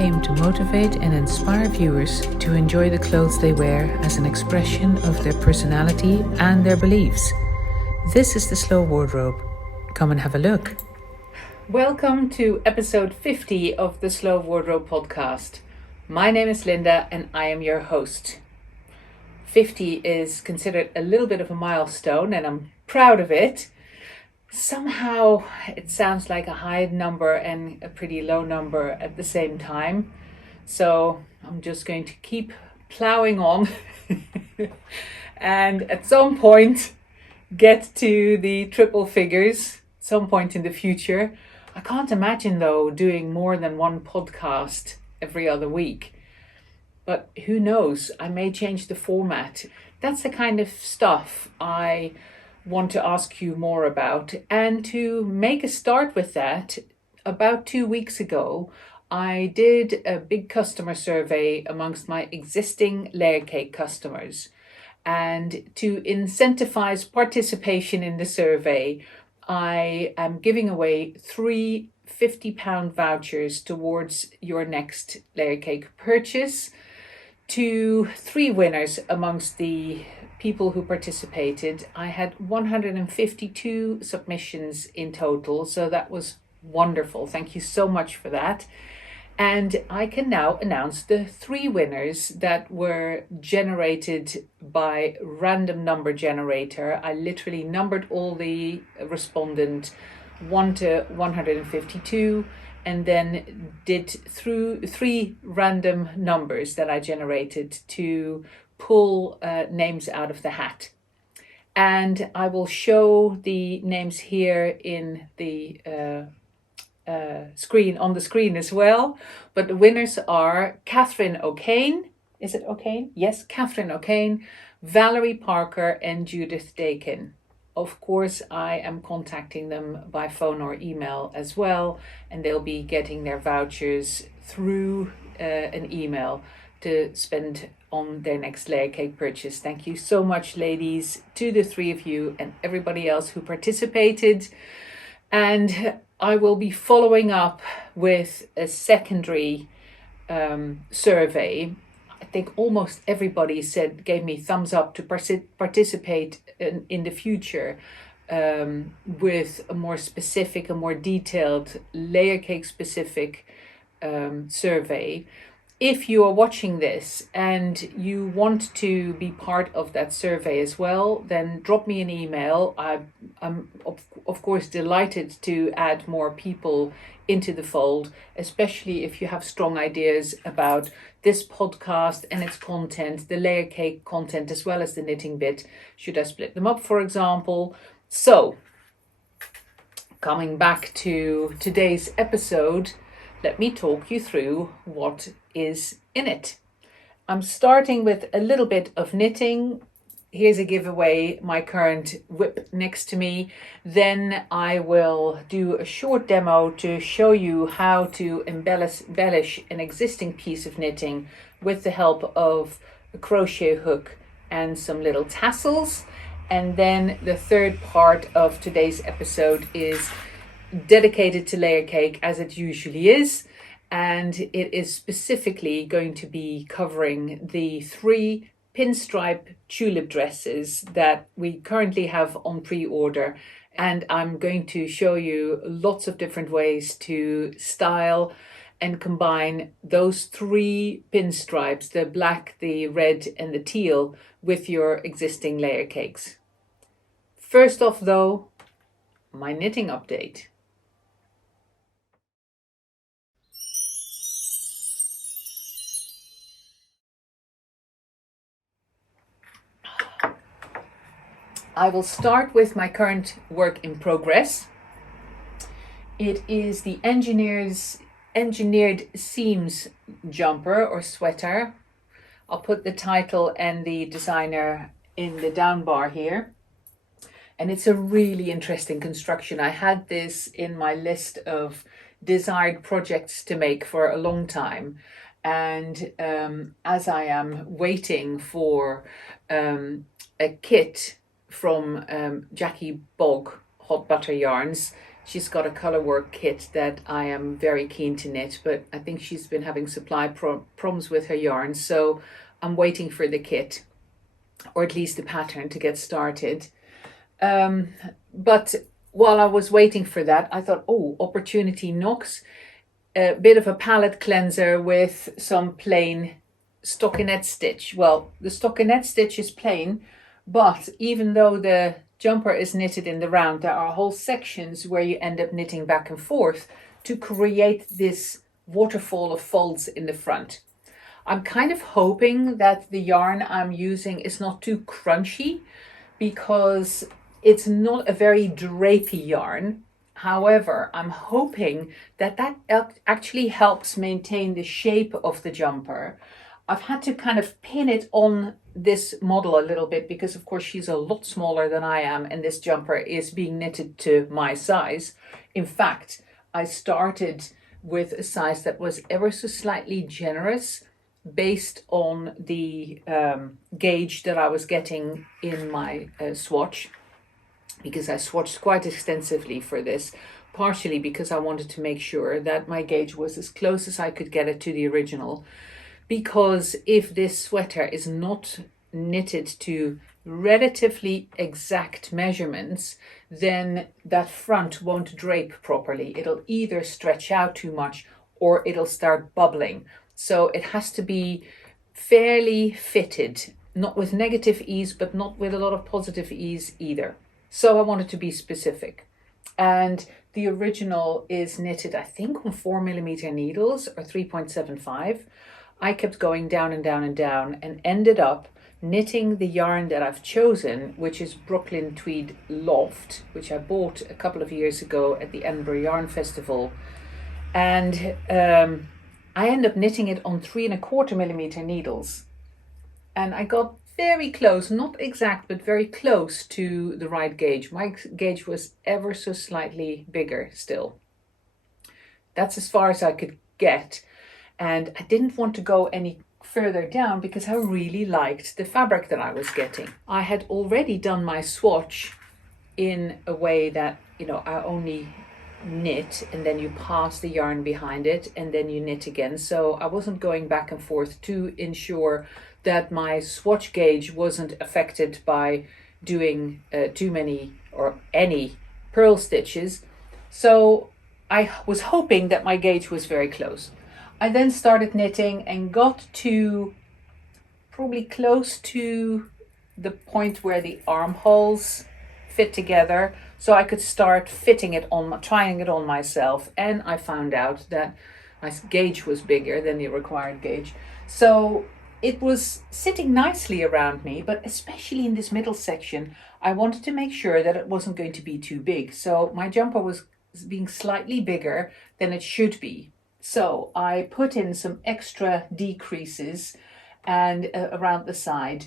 aim to motivate and inspire viewers to enjoy the clothes they wear as an expression of their personality and their beliefs. This is the Slow Wardrobe. Come and have a look. Welcome to episode 50 of the Slow Wardrobe podcast. My name is Linda and I am your host. 50 is considered a little bit of a milestone and I'm proud of it. Somehow it sounds like a high number and a pretty low number at the same time. So I'm just going to keep plowing on and at some point get to the triple figures, some point in the future. I can't imagine though doing more than one podcast every other week. But who knows, I may change the format. That's the kind of stuff I want to ask you more about. And to make a start with that, about 2 weeks ago, I did a big customer survey amongst my existing Layercake customers. And to incentivize participation in the survey, I am giving away 3 £50 vouchers towards your next Layercake purchase to 3 winners amongst the people who participated. I had 152 submissions in total, so that was wonderful. Thank you so much for that. And I can now announce the 3 winners that were generated by random number generator. I literally numbered all the respondent 1 to 152 and then did through 3 random numbers that I generated to pull names out of the hat. And I will show the names here in the screen, on the screen as well. But the winners are Catherine O'Kane. Is it O'Kane? Yes, Catherine O'Kane, Valerie Parker and Judith Dakin. Of course, I am contacting them by phone or email as well, and they'll be getting their vouchers through an email to spend on their next Layercake purchase. Thank you so much, ladies, to the 3 of you and everybody else who participated. And I will be following up with a secondary survey. I think almost everybody gave me thumbs up to participate in the future with a more specific, a more detailed Layercake specific survey. If you are watching this and you want to be part of that survey as well, then drop me an email. I'm of course delighted to add more people into the fold, especially if you have strong ideas about this podcast and its content, the Layercake content as well as the knitting bit. Should I split them up, for example? So, coming back to today's episode, let me talk you through what is in it. I'm starting with a little bit of knitting. Here's a giveaway, my current whip next to me. Then I will do a short demo to show you how to embellish an existing piece of knitting with the help of a crochet hook and some little tassels. And then the third part of today's episode is dedicated to Layercake, as it usually is, and it is specifically going to be covering the 3 pinstripe tulip dresses that we currently have on pre-order, and I'm going to show you lots of different ways to style and combine those 3 pinstripes, the black, the red and the teal, with your existing Layercakes. First off though, my knitting update. I will start with my current work in progress. It is the engineered seams jumper or sweater. I'll put the title and the designer in the down bar here. And it's a really interesting construction. I had this in my list of desired projects to make for a long time. And as I am waiting for a kit from Jackie Bogg Hot Butter Yarns, she's got a color work kit that I am very keen to knit, but I think she's been having supply problems with her yarn, so I'm waiting for the kit, or at least the pattern, to get started. But while I was waiting for that, I thought, oh, opportunity knocks. A bit of a palette cleanser with some plain stockinette stitch. Well, the stockinette stitch is plain, but even though the jumper is knitted in the round, there are whole sections where you end up knitting back and forth to create this waterfall of folds in the front. I'm kind of hoping that the yarn I'm using is not too crunchy, because it's not a very drapey yarn. However, I'm hoping that that actually helps maintain the shape of the jumper. I've had to kind of pin it on this model a little bit because, of course, she's a lot smaller than I am, and this jumper is being knitted to my size. In fact, I started with a size that was ever so slightly generous based on the gauge that I was getting in my swatch, because I swatched quite extensively for this, partially because I wanted to make sure that my gauge was as close as I could get it to the original. Because if this sweater is not knitted to relatively exact measurements, then that front won't drape properly. It'll either stretch out too much or it'll start bubbling. So it has to be fairly fitted, not with negative ease, but not with a lot of positive ease either. So I wanted to be specific. And the original is knitted, I think, on 4mm needles or 3.75. I kept going down and down and down and ended up knitting the yarn that I've chosen, which is Brooklyn Tweed Loft, which I bought a couple of years ago at the Edinburgh Yarn Festival. And I ended up knitting it on 3.25mm needles. And I got very close, not exact, but very close to the right gauge. My gauge was ever so slightly bigger still. That's as far as I could get. And I didn't want to go any further down because I really liked the fabric that I was getting. I had already done my swatch in a way that, you know, I only knit and then you pass the yarn behind it and then you knit again. So I wasn't going back and forth to ensure that my swatch gauge wasn't affected by doing too many or any purl stitches. So I was hoping that my gauge was very close. I then started knitting and got to probably close to the point where the armholes fit together, so I could start fitting it on, trying it on myself, and I found out that my gauge was bigger than the required gauge. So it was sitting nicely around me, but especially in this middle section, I wanted to make sure that it wasn't going to be too big. So my jumper was being slightly bigger than it should be. So I put in some extra decreases and around the side,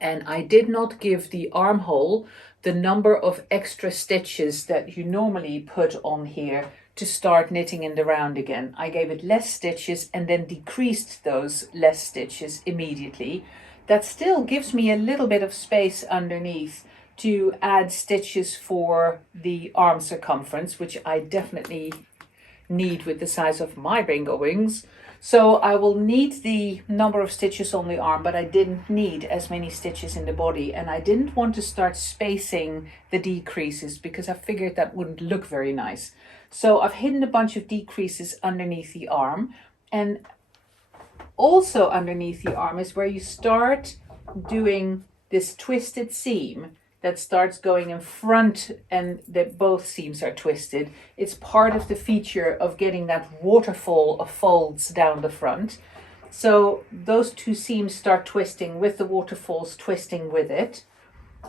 and I did not give the armhole the number of extra stitches that you normally put on here to start knitting in the round again. I gave it less stitches and then decreased those less stitches immediately. That still gives me a little bit of space underneath to add stitches for the arm circumference, which I definitely need with the size of my bingo wings. So I will need the number of stitches on the arm, but I didn't need as many stitches in the body, and I didn't want to start spacing the decreases because I figured that wouldn't look very nice. So I've hidden a bunch of decreases underneath the arm, and also underneath the arm is where you start doing this twisted seam that starts going in front, and that both seams are twisted. It's part of the feature of getting that waterfall of folds down the front. So those two seams start twisting with the waterfalls twisting with it.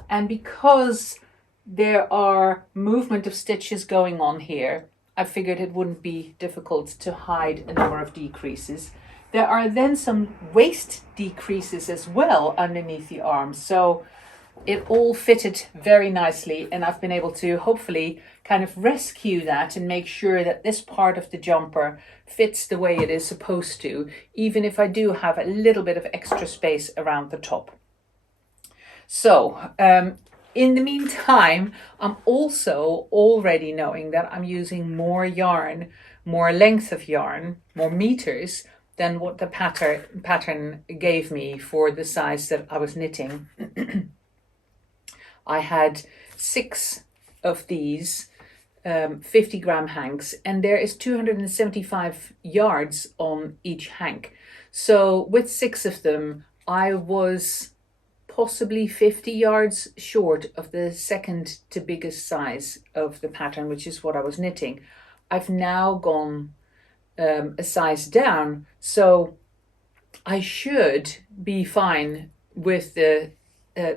And because there are movement of stitches going on here, I figured it wouldn't be difficult to hide a number of decreases. There are then some waist decreases as well underneath the arm. So it all fitted very nicely, and I've been able to hopefully kind of rescue that and make sure that this part of the jumper fits the way it is supposed to, even if I do have a little bit of extra space around the top. So In the meantime, I'm also already knowing that I'm using more yarn, more length of yarn, more meters than what the pattern gave me for the size that I was knitting. I had 6 of these 50-gram hanks, and there is 275 yards on each hank. So with 6 of them, I was possibly 50 yards short of the second to biggest size of the pattern, which is what I was knitting. I've now gone a size down, so I should be fine with the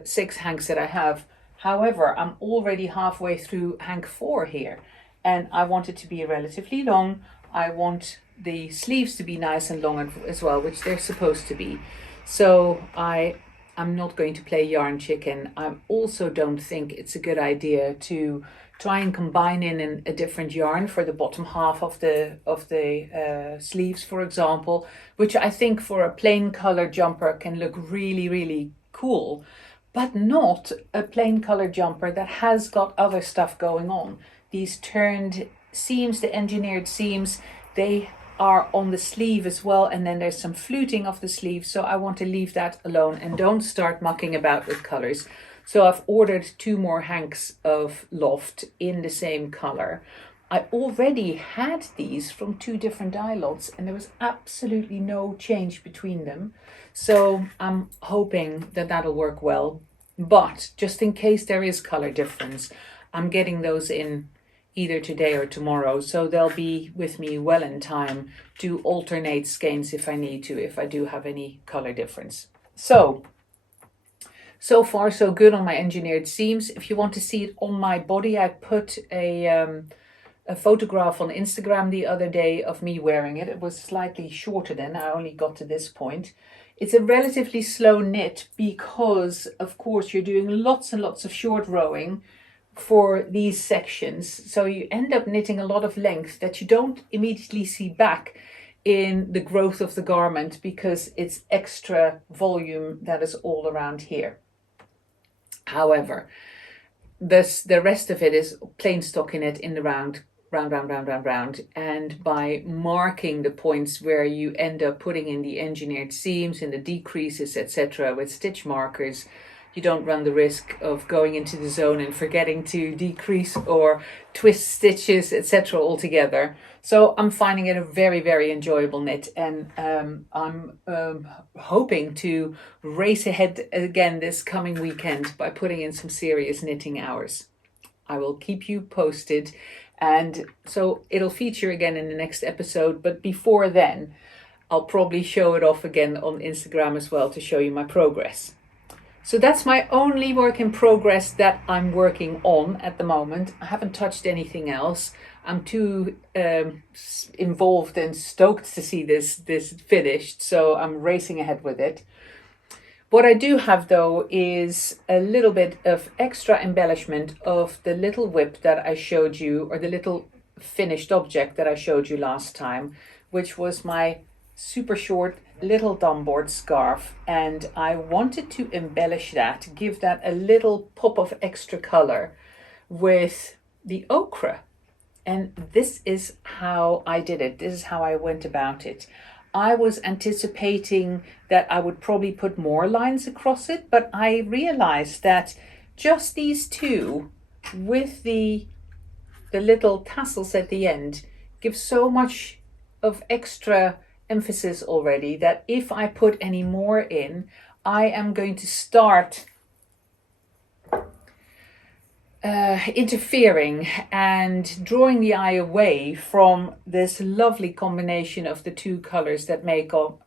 6 hanks that I have. However, I'm already halfway through hank 4 here, and I want it to be relatively long. I want the sleeves to be nice and long as well, which they're supposed to be. So I'm not going to play yarn chicken. I also don't think it's a good idea to try and combine in a different yarn for the bottom half of the sleeves, for example, which I think for a plain color jumper can look really, really cool, but not a plain color jumper that has got other stuff going on. These turned seams, the engineered seams, they are on the sleeve as well, and then there's some fluting of the sleeve, so I want to leave that alone and don't start mucking about with colors. So I've ordered 2 more hanks of Loft in the same color. I already had these from 2 different dye lots, and there was absolutely no change between them. So I'm hoping that that'll work well. But just in case there is color difference, I'm getting those in either today or tomorrow. So they'll be with me well in time to alternate skeins if I need to, if I do have any color difference. So far so good on my engineered seams. If you want to see it on my body, I put a photograph on Instagram the other day of me wearing it. It was slightly shorter then, I only got to this point. It's a relatively slow knit because, of course, you're doing lots and lots of short rowing for these sections. So you end up knitting a lot of length that you don't immediately see back in the growth of the garment because it's extra volume that is all around here. However, the rest of it is plain stockinette in the round, and by marking the points where you end up putting in the engineered seams and the decreases, etc., with stitch markers, you don't run the risk of going into the zone and forgetting to decrease or twist stitches, etc. altogether. So I'm finding it a very, very enjoyable knit, and I'm hoping to race ahead again this coming weekend by putting in some serious knitting hours. I will keep you posted, and so it'll feature again in the next episode, but before then I'll probably show it off again on Instagram as well to show you my progress. So that's my only work in progress that I'm working on at the moment. I haven't touched anything else. I'm too involved and stoked to see this finished, so I'm racing ahead with it. What I do have though is a little bit of extra embellishment of the little whip that I showed you, or the little finished object that I showed you last time, which was my super short little dumboard scarf, and I wanted to embellish that, give that a little pop of extra color with the ochre. And this is how I did it. This is how I went about it. I was anticipating that I would probably put more lines across it, but I realized that just these 2 with the little tassels at the end give so much of extra emphasis already that if I put any more in, I am going to start interfering and drawing the eye away from this lovely combination of the 2 colors that make up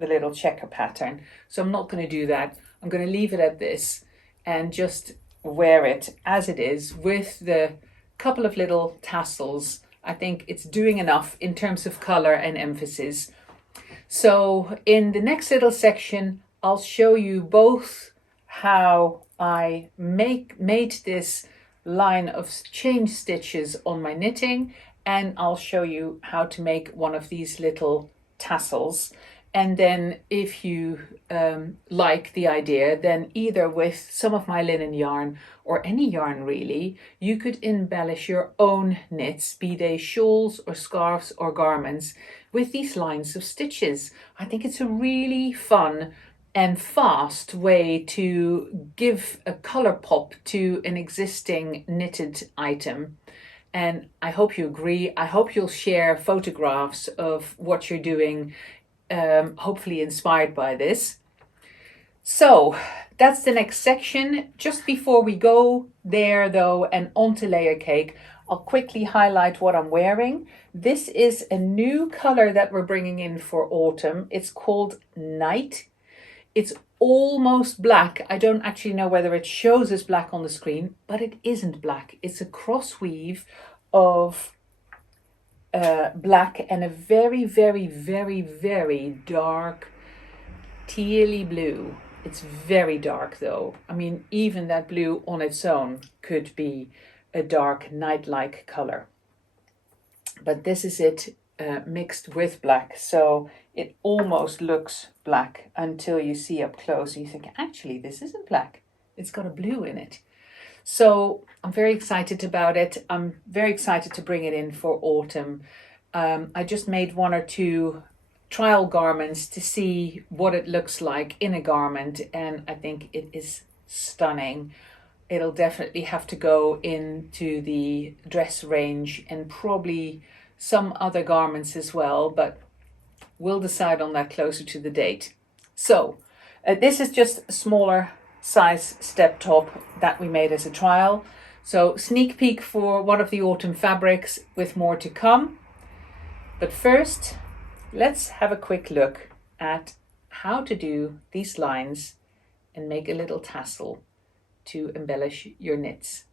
the little checker pattern. So I'm not going to do that. I'm going to leave it at this and just wear it as it is with the couple of little tassels. I think it's doing enough in terms of color and emphasis. So in the next little section, I'll show you both how I made this line of chain stitches on my knitting, and I'll show you how to make one of these little tassels. And then if you like the idea, then either with some of my linen yarn or any yarn really, you could embellish your own knits, be they shawls or scarves or garments, with these lines of stitches. I think it's a really fun and fast way to give a color pop to an existing knitted item. And I hope you agree. I hope you'll share photographs of what you're doing, hopefully inspired by this. So that's the next section. Just before we go there though and onto layer cake, I'll quickly highlight what I'm wearing. This is a new color that we're bringing in for autumn. It's called Night. It's almost black. I don't actually know whether it shows as black on the screen, but it isn't black. It's a cross weave of black and a very, very, very, very dark tealy blue. It's very dark though. I mean, even that blue on its own could be a dark night-like color. But this is it mixed with black. So it almost looks black until you see up close and you think, actually, this isn't black. It's got a blue in it. So I'm very excited about it. I'm very excited to bring it in for autumn. I just made 1 or 2 trial garments to see what it looks like in a garment, and I think it is stunning. It'll definitely have to go into the dress range and probably some other garments as well, but we'll decide on that closer to the date. So this is just a smaller size step top that we made as a trial. So sneak peek for one of the autumn fabrics with more to come. But first, let's have a quick look at how to do these lines and make a little tassel to embellish your knits.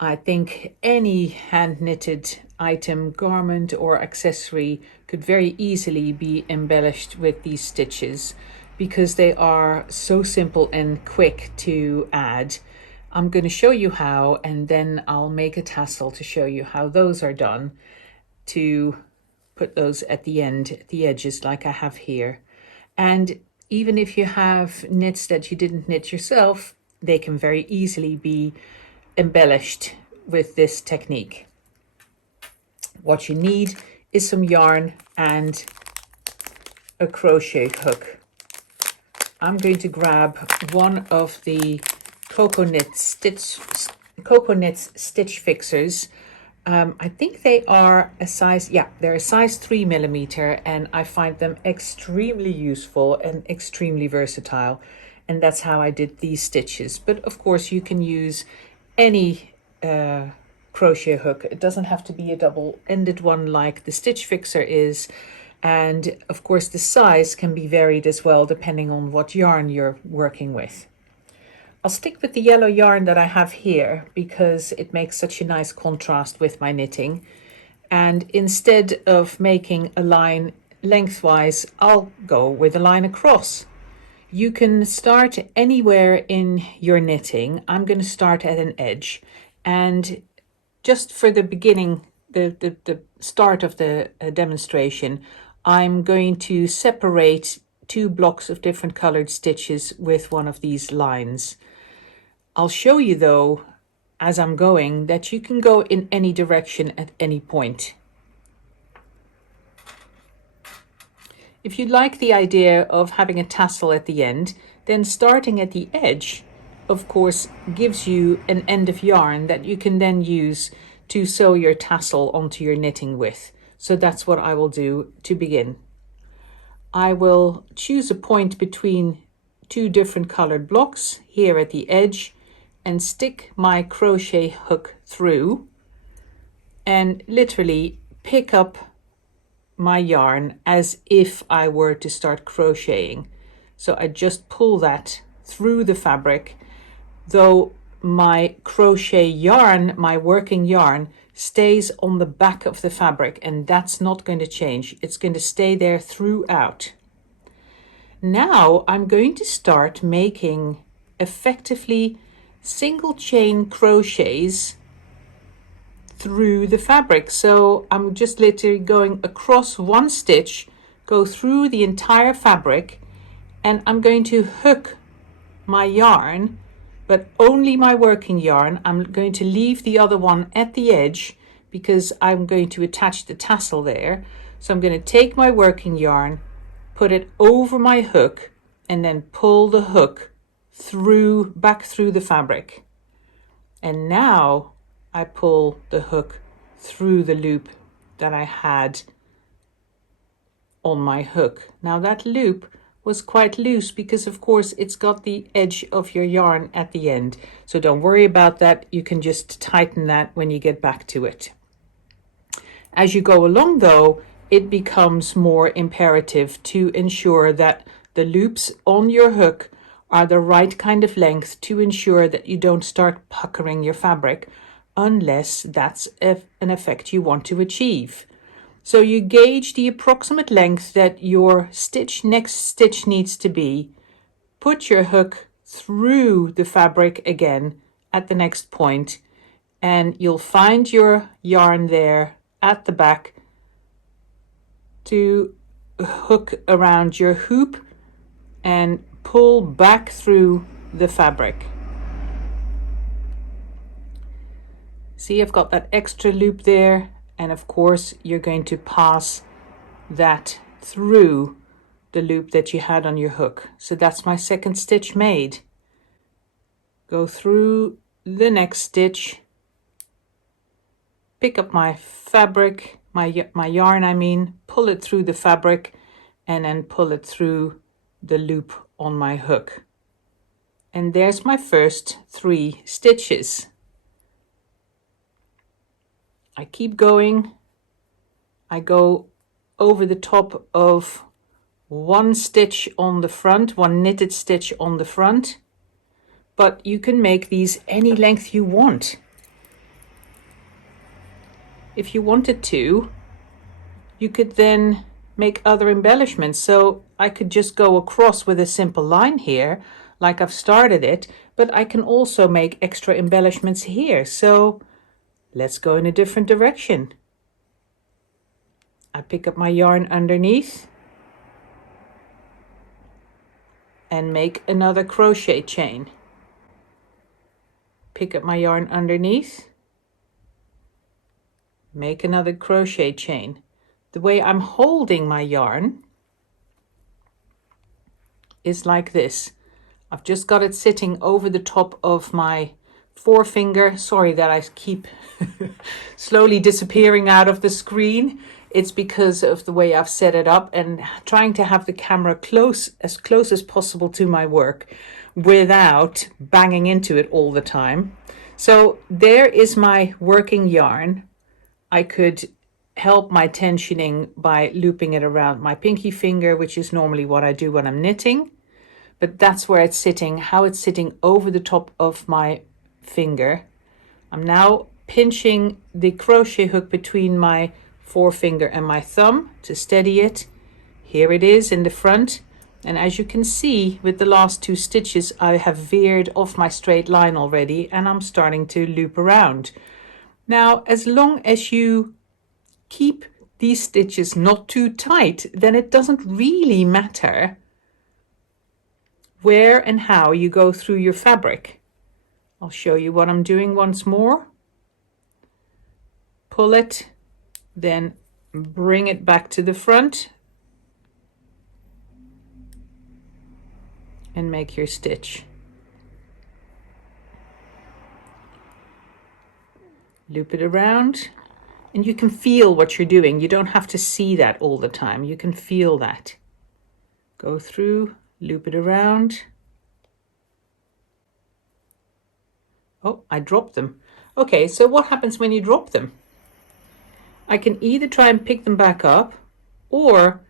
I think any hand knitted item, garment or accessory could very easily be embellished with these stitches because they are so simple and quick to add. I'm going to show you how, and then I'll make a tassel to show you how those are done, to put those at the end, at the edges like I have here. And even if you have knits that you didn't knit yourself, they can very easily be embellished with this technique. What you need is some yarn and a crochet hook. I'm going to grab one of the Cocoa Knits stitch fixers. I think they are a size, yeah, they're a size 3mm, and I find them extremely useful and extremely versatile. And that's how I did these stitches. But of course you can use any crochet hook. It doesn't have to be a double-ended one like the stitch fixer is. And of course the size can be varied as well depending on what yarn you're working with. I'll stick with the yellow yarn that I have here because it makes such a nice contrast with my knitting. And instead of making a line lengthwise, I'll go with a line across. You can start anywhere in your knitting. I'm going to start at an edge, and just for the beginning, the start of the demonstration, I'm going to separate 2 blocks of different colored stitches with one of these lines. I'll show you though, as I'm going, that you can go in any direction at any point. If you like the idea of having a tassel at the end, then starting at the edge, of course, gives you an end of yarn that you can then use to sew your tassel onto your knitting with. So that's what I will do to begin. I will choose a point between 2 different colored blocks here at the edge and stick my crochet hook through and literally pick up my yarn as if I were to start crocheting. So I just pull that through the fabric, though my crochet yarn, my working yarn, stays on the back of the fabric, and that's not going to change. It's going to stay there throughout. Now I'm going to start making effectively single chain crochets through the fabric. So I'm just literally going across one stitch, go through the entire fabric, and I'm going to hook my yarn, but only my working yarn. I'm going to leave the other one at the edge because I'm going to attach the tassel there. So I'm going to take my working yarn, put it over my hook, and then pull the hook back through the fabric. And now I pull the hook through the loop that I had on my hook. Now that loop was quite loose because of course it's got the edge of your yarn at the end. So don't worry about that. You can just tighten that when you get back to it. As you go along though, it becomes more imperative to ensure that the loops on your hook are the right kind of length to ensure that you don't start puckering your fabric unless that's an effect you want to achieve. So you gauge the approximate length that your next stitch needs to be. Put your hook through the fabric again at the next point, and you'll find your yarn there at the back to hook around your hoop and pull back through the fabric. See, I've got that extra loop there, and of course you're going to pass that through the loop that you had on your hook. So that's my second stitch made. Go through the next stitch, pick up my fabric, my yarn I mean, pull it through the fabric, and then pull it through the loop on my hook. And there's my first 3 stitches. I keep going. I go over the top of one stitch on the front, one knitted stitch on the front, but you can make these any length you want. If you wanted to, you could then make other embellishments. So I could just go across with a simple line here, like I've started it, but I can also make extra embellishments here. So let's go in a different direction. I pick up my yarn underneath and make another crochet chain. Pick up my yarn underneath, make another crochet chain. The way I'm holding my yarn is like this. I've just got it sitting over the top of my forefinger. Sorry that I keep slowly disappearing out of the screen. It's because of the way I've set it up and trying to have the camera as close as possible to my work without banging into it all the time. So there is my working yarn. I could help my tensioning by looping it around my pinky finger, which is normally what I do when I'm knitting. But that's where it's sitting, how it's sitting over the top of my finger. I'm now pinching the crochet hook between my forefinger and my thumb to steady it. Here it is in the front, and as you can see with the last 2 stitches I have veered off my straight line already and I'm starting to loop around. Now as long as you keep these stitches not too tight, then it doesn't really matter where and how you go through your fabric. I'll show you what I'm doing once more. Pull it, then bring it back to the front and make your stitch. Loop it around, and you can feel what you're doing. You don't have to see that all the time. You can feel that. Go through, loop it around. Oh, I dropped them. Okay, so what happens when you drop them? I can either try and pick them back up, or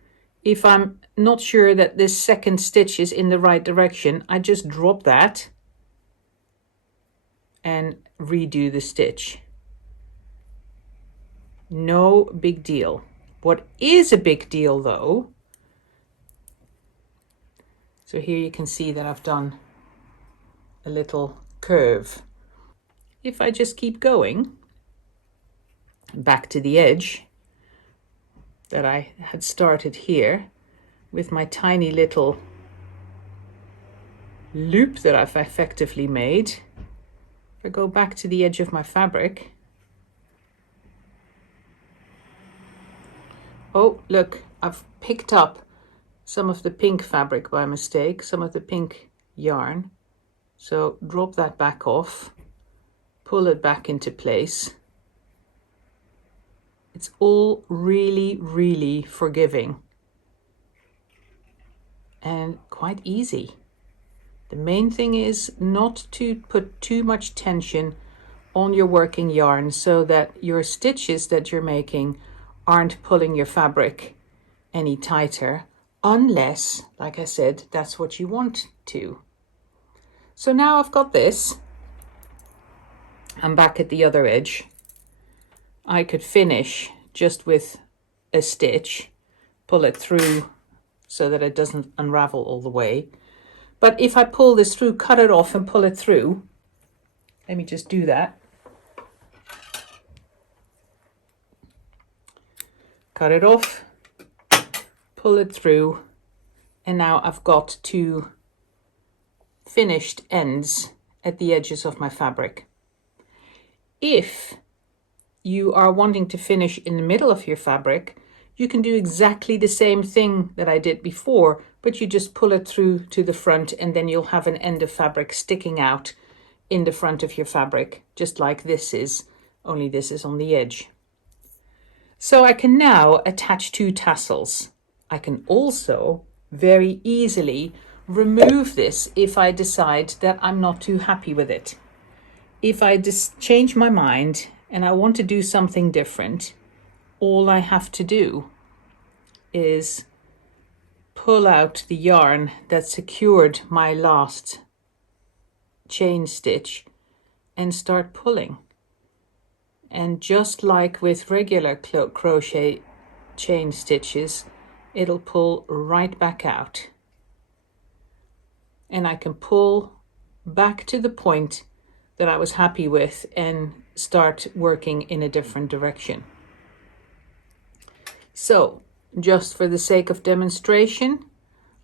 if I'm not sure that this second stitch is in the right direction, I just drop that and redo the stitch. No big deal. What is a big deal though, so here you can see that I've done a little curve. If I just keep going back to the edge that I had started here with my tiny little loop that I've effectively made, if I go back to the edge of my fabric, oh look, I've picked up some of the pink fabric by mistake, some of the pink yarn. So drop that back off, pull it back into place. It's all really, really forgiving and quite easy. The main thing is not to put too much tension on your working yarn so that your stitches that you're making aren't pulling your fabric any tighter, unless, like I said, that's what you want to. So now I've got this, I'm back at the other edge. I could finish just with a stitch, pull it through so that it doesn't unravel all the way. But if I pull this through, cut it off and pull it through, let me just do that. Cut it off, pull it through, and now I've got two finished ends at the edges of my fabric. If you are wanting to finish in the middle of your fabric, you can do exactly the same thing that I did before, but you just pull it through to the front and then you'll have an end of fabric sticking out in the front of your fabric, just like this is, only this is on the edge. So I can now attach two tassels. I can also very easily remove this if I decide that I'm not too happy with it. If I just change my mind and I want to do something different, all I have to do is pull out the yarn that secured my last chain stitch and start pulling. And just like with regular crochet chain stitches, it'll pull right back out. And I can pull back to the point that I was happy with and start working in a different direction. So, just for the sake of demonstration,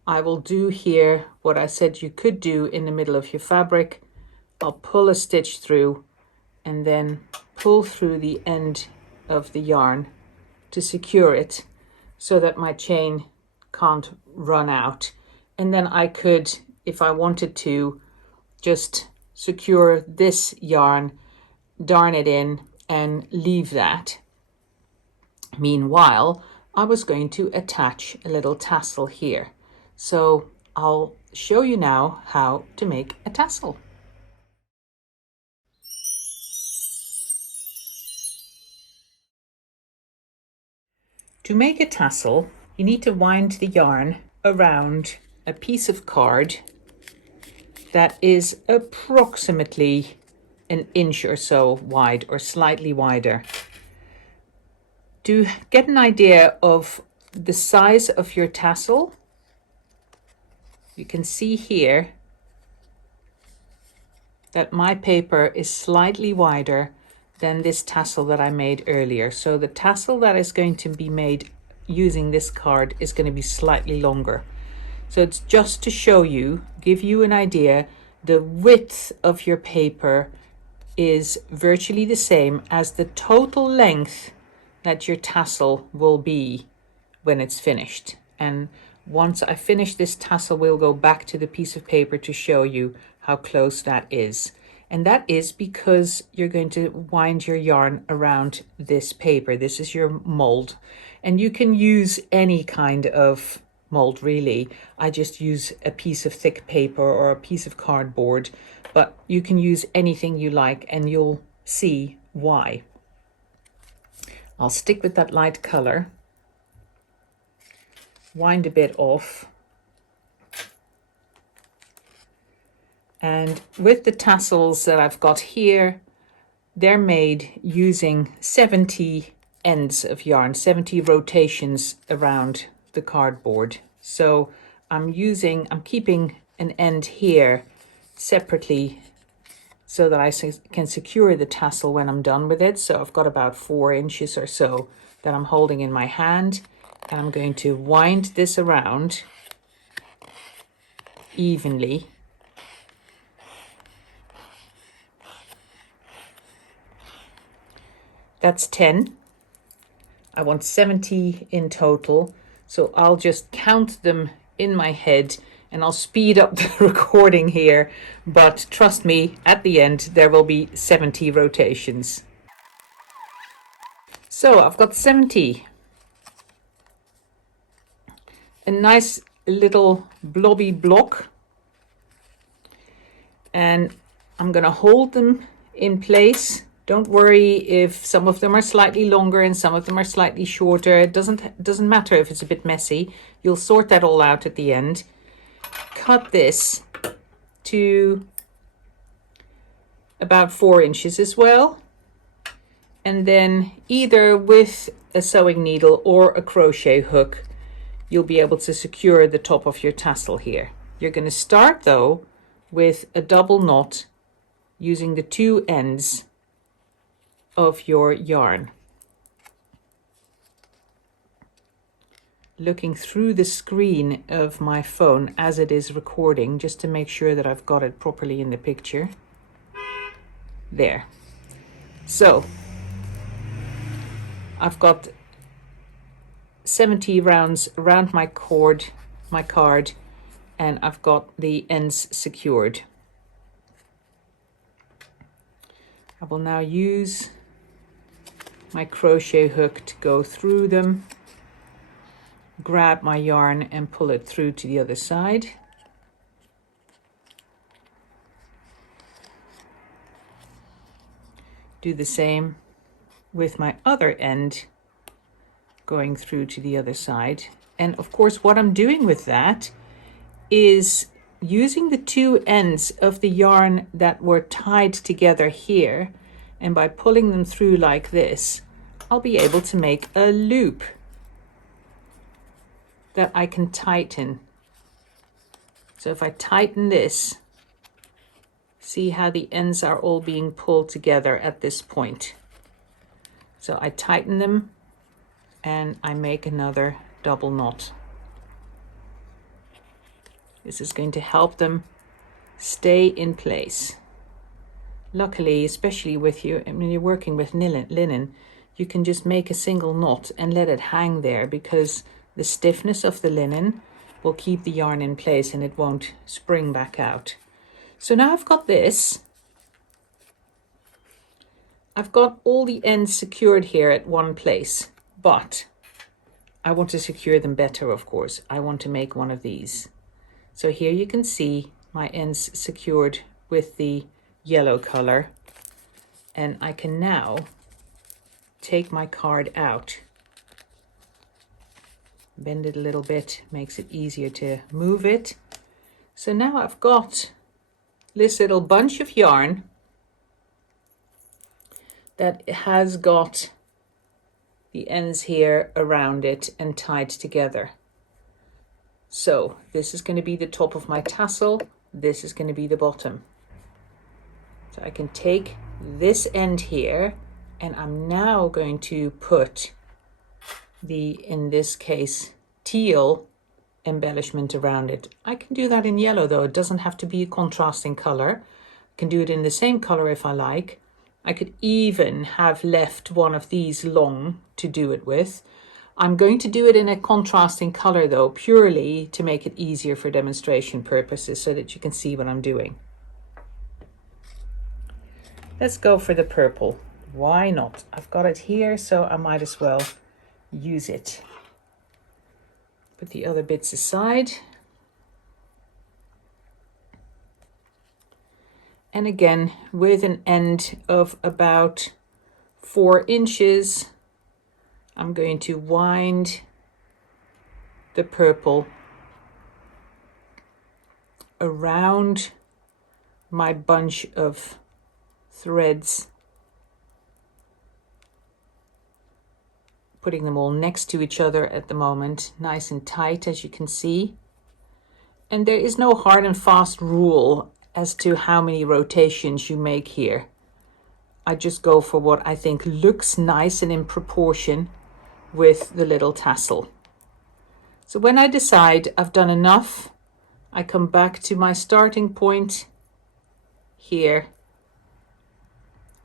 I will do here what I said you could do in the middle of your fabric. I'll pull a stitch through and then pull through the end of the yarn to secure it so that my chain can't run out. And then I could, if I wanted to, just secure this yarn, darn it in, and leave that. Meanwhile, I was going to attach a little tassel here. So I'll show you now how to make a tassel. To make a tassel, you need to wind the yarn around a piece of card that is approximately an inch or so wide or slightly wider. To get an idea of the size of your tassel, you can see here that my paper is slightly wider than this tassel that I made earlier. So the tassel that is going to be made using this card is going to be slightly longer. So it's just to show you, give you an idea, the width of your paper is virtually the same as the total length that your tassel will be when it's finished. And once I finish this tassel, we'll go back to the piece of paper to show you how close that is. And that is because you're going to wind your yarn around this paper. This is your mold. And you can use any kind of mold, really. I just use a piece of thick paper or a piece of cardboard, but you can use anything you like and you'll see why. I'll stick with that light color, wind a bit off. And with the tassels that I've got here, they're made using 70 ends of yarn, 70 rotations around the cardboard. So I'm keeping an end here separately so that I can secure the tassel when I'm done with it. So I've got about 4 inches or so that I'm holding in my hand, and I'm going to wind this around evenly. That's 10. I want 70 in total, so I'll just count them in my head, and I'll speed up the recording here, but trust me, at the end there will be 70 rotations. So I've got 70. A nice little blobby block, and I'm going to hold them in place. Don't worry if some of them are slightly longer and some of them are slightly shorter. It doesn't matter if it's a bit messy. You'll sort that all out at the end. Cut this to about 4 inches as well. And then either with a sewing needle or a crochet hook, you'll be able to secure the top of your tassel here. You're going to start though with a double knot using the 2 ends of your yarn. Looking through the screen of my phone as it is recording, just to make sure that I've got it properly in the picture. There. So I've got 70 rounds around my card, and I've got the ends secured. I will now use my crochet hook to go through them, grab my yarn and pull it through to the other side. Do the same with my other end, going through to the other side. And of course, what I'm doing with that is using the 2 ends of the yarn that were tied together here, and by pulling them through like this, I'll be able to make a loop that I can tighten. So if I tighten this, see how the ends are all being pulled together at this point. So I tighten them and I make another double knot. This is going to help them stay in place. Luckily, especially with when you're working with linen, you can just make a single knot and let it hang there, because the stiffness of the linen will keep the yarn in place and it won't spring back out. So now I've got this. I've got all the ends secured here at one place, but I want to secure them better, of course. I want to make one of these. So here you can see my ends secured with the yellow color, and I can now take my card out, bend it a little bit, makes it easier to move it. So now I've got this little bunch of yarn that has got the ends here around it and tied together. So this is going to be the top of my tassel, this is going to be the bottom. So I can take this end here, and I'm now going to put the, in this case, teal embellishment around it. I can do that in yellow though, it doesn't have to be a contrasting color. I can do it in the same color if I like. I could even have left one of these long to do it with. I'm going to do it in a contrasting color though, purely to make it easier for demonstration purposes, so that you can see what I'm doing. Let's go for the purple. Why not? I've got it here, so I might as well use it. Put the other bits aside. And again, with an end of about 4 inches, I'm going to wind the purple around my bunch of threads, putting them all next to each other at the moment, nice and tight, as you can see. And there is no hard and fast rule as to how many rotations you make here. I just go for what I think looks nice and in proportion with the little tassel. So when I decide I've done enough, I come back to my starting point here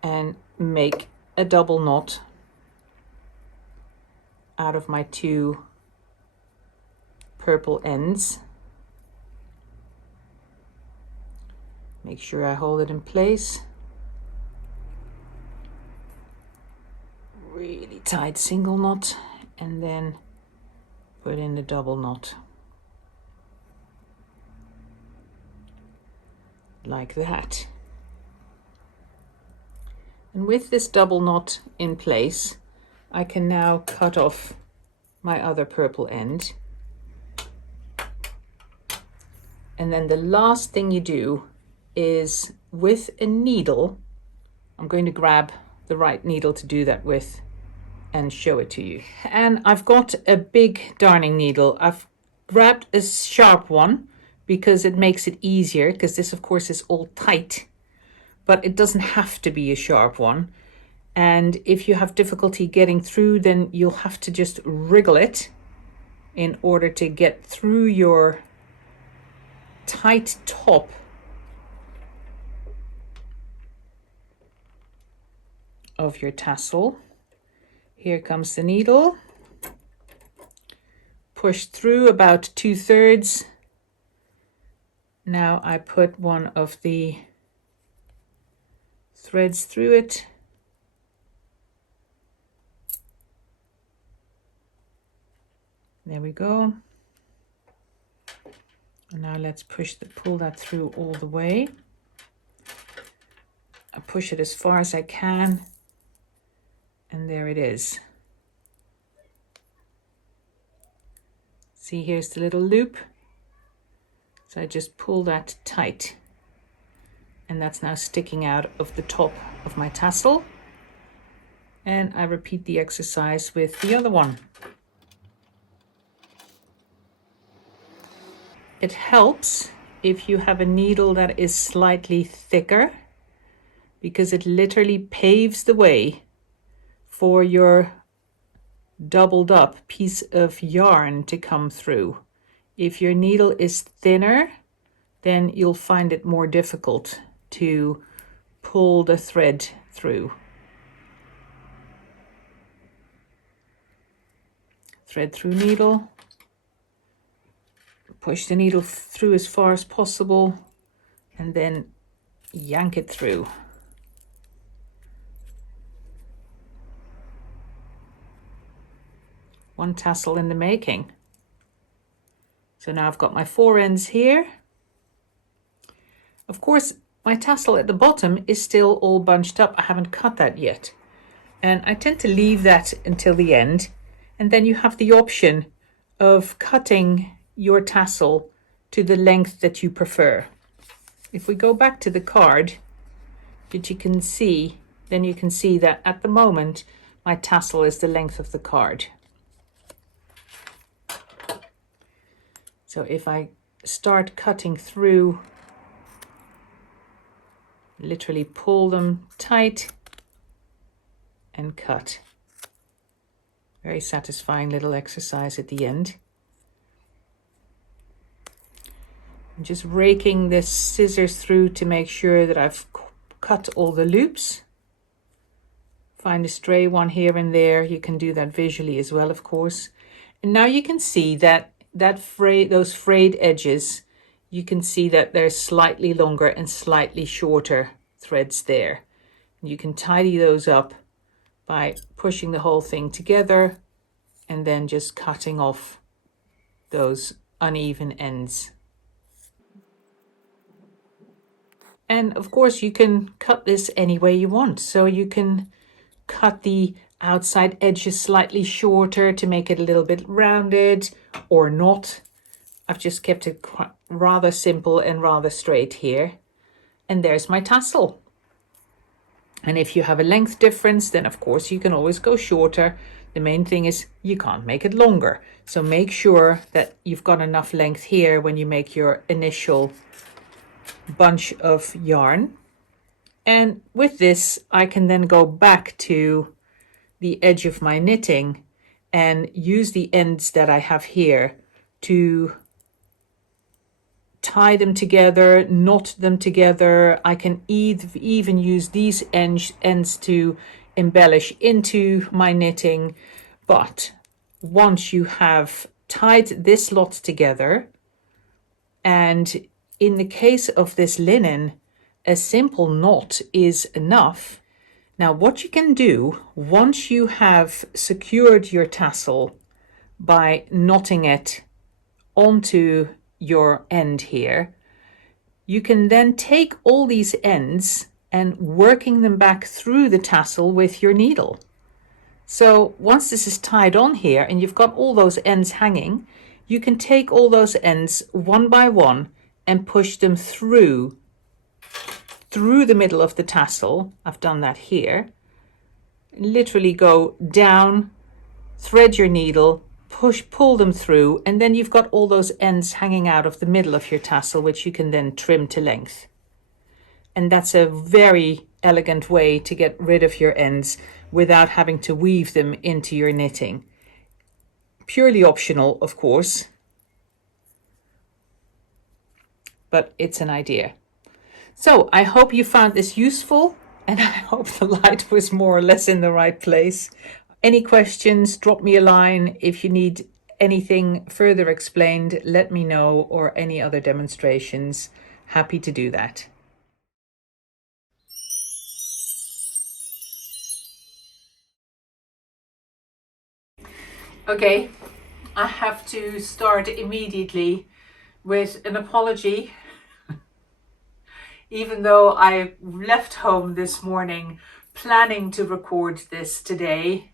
and make a double knot out of my 2 purple ends. Make sure I hold it in place. Really tight single knot, and then put in the double knot. Like that. And with this double knot in place, I can now cut off my other purple end. And then the last thing you do is with a needle, I'm going to grab the right needle to do that with and show it to you. And I've got a big darning needle. I've grabbed a sharp one because it makes it easier, because this of course is all tight, but it doesn't have to be a sharp one. And if you have difficulty getting through, then you'll have to just wriggle it in order to get through your tight top of your tassel. Here comes the needle. Push through about 2/3. Now I put one of the threads through it. There we go. And now let's pull that through all the way. I push it as far as I can, and there it is. See, here's the little loop. So I just pull that tight, and that's now sticking out of the top of my tassel. And I repeat the exercise with the other one. It helps if you have a needle that is slightly thicker, because it literally paves the way for your doubled up piece of yarn to come through. If your needle is thinner, then you'll find it more difficult to pull the thread through. Thread through needle. Push the needle through as far as possible, and then yank it through. One tassel in the making. So now I've got my 4 ends here. Of course, my tassel at the bottom is still all bunched up. I haven't cut that yet. And I tend to leave that until the end. And then you have the option of cutting your tassel to the length that you prefer. If we go back to the card, that you can see, then you can see that at the moment my tassel is the length of the card. So if I start cutting through, literally pull them tight and cut. Very satisfying little exercise at the end. I'm just raking the scissors through to make sure that I've cut all the loops. Find a stray one here and there. You can do that visually as well, of course. And now you can see that those frayed edges, you can see that there's slightly longer and slightly shorter threads there. You can tidy those up by pushing the whole thing together and then just cutting off those uneven ends. And of course you can cut this any way you want. So you can cut the outside edges slightly shorter to make it a little bit rounded, or not. I've just kept it rather simple and rather straight here. And there's my tassel. And if you have a length difference, then of course you can always go shorter. The main thing is you can't make it longer. So make sure that you've got enough length here when you make your initial bunch of yarn. And with this, I can then go back to the edge of my knitting and use the ends that I have here to tie them together, knot them together. I can even use these ends to embellish into my knitting. But once you have tied this lot together, and in the case of this linen, a simple knot is enough. Now what you can do once you have secured your tassel by knotting it onto your end here, you can then take all these ends and working them back through the tassel with your needle. So once this is tied on here and you've got all those ends hanging, you can take all those ends one by one and push them through the middle of the tassel. I've done that here. Literally go down, thread your needle, pull them through, and then you've got all those ends hanging out of the middle of your tassel, which you can then trim to length. And that's a very elegant way to get rid of your ends without having to weave them into your knitting. Purely optional, of course, but it's an idea. So I hope you found this useful, and I hope the light was more or less in the right place. Any questions, drop me a line. If you need anything further explained, let me know, or any other demonstrations. Happy to do that. Okay, I have to start immediately with an apology. Even though I left home this morning planning to record this today,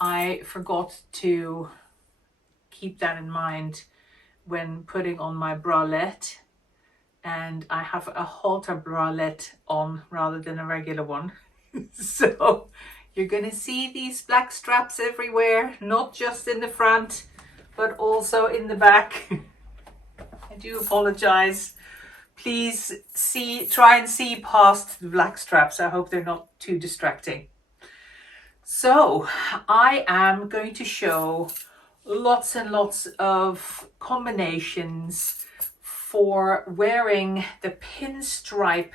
I forgot to keep that in mind when putting on my bralette, and I have a halter bralette on rather than a regular one. So you're gonna see these black straps everywhere, not just in the front, but also in the back. I do apologize. Please try and see past the black straps. I hope they're not too distracting. So I am going to show lots and lots of combinations for wearing the pinstripe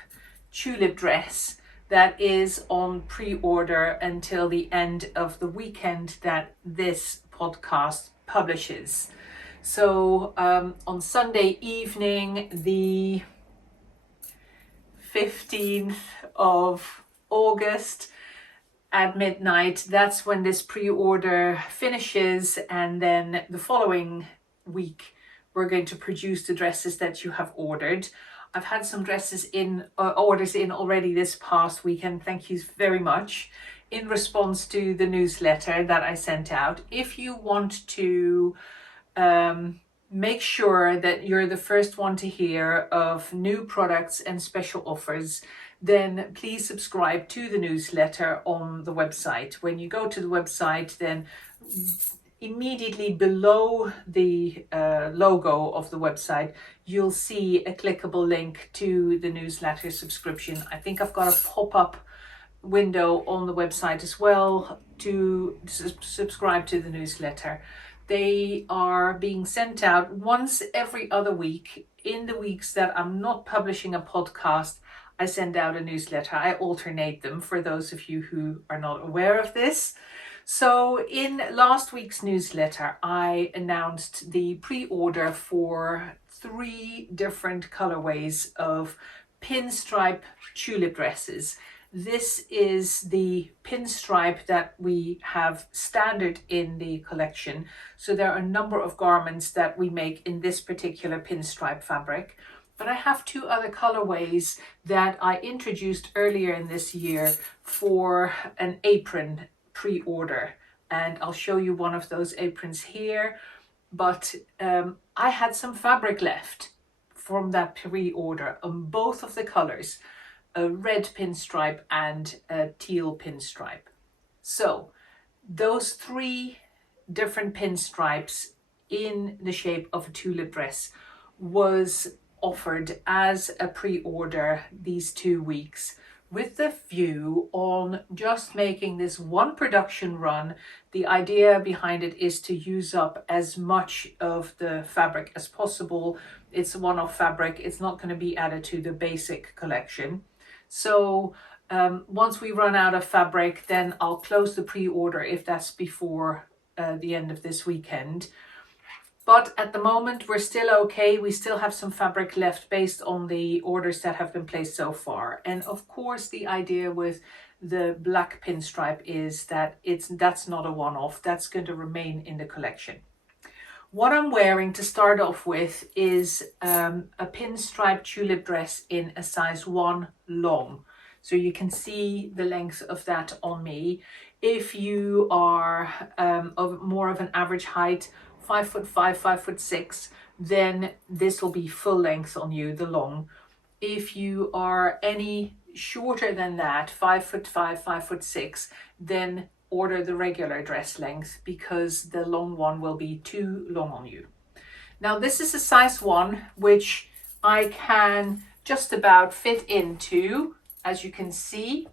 tulip dress that is on pre-order until the end of the weekend that this podcast publishes. So on Sunday evening, the 15th of August at midnight, that's when this pre-order finishes, and then the following week we're going to produce the dresses that you have ordered. I've had some dresses in, orders in already this past weekend. Thank you very much. In response to the newsletter that I sent out. If you want to make sure that you're the first one to hear of new products and special offers, then please subscribe to the newsletter on the website. When you go to the website, then immediately below the logo of the website, you'll see a clickable link to the newsletter subscription. I think I've got a pop-up window on the website as well to subscribe to the newsletter. They are being sent out once every other week. In the weeks that I'm not publishing a podcast, I send out a newsletter. I alternate them for those of you who are not aware of this. So in last week's newsletter, I announced the pre-order for 3 different colorways of pinstripe tulip dresses. This is the pinstripe that we have standard in the collection. So there are a number of garments that we make in this particular pinstripe fabric. But I have 2 other colorways that I introduced earlier in this year for an apron pre-order. And I'll show you one of those aprons here. But I had some fabric left from that pre-order on both of the colors. A red pinstripe and a teal pinstripe. So those 3 different pinstripes in the shape of a tulip dress was offered as a pre-order these 2 weeks with the view on just making this one production run. The idea behind it is to use up as much of the fabric as possible. It's a one-off fabric. It's not going to be added to the basic collection. So once we run out of fabric, then I'll close the pre-order if that's before the end of this weekend. But at the moment, we're still okay. We still have some fabric left based on the orders that have been placed so far. And of course, the idea with the black pinstripe is that that's not a one-off. That's going to remain in the collection. What I'm wearing to start off with is a pinstripe tulip dress in a size 1 long. So you can see the length of that on me. If you are of more of an average height, 5'5", 5'6", then this will be full length on you, the long. If you are any shorter than that, 5'5", 5'6", then order the regular dress length because the long one will be too long on you. Now this is a size 1, which I can just about fit into. As you can see,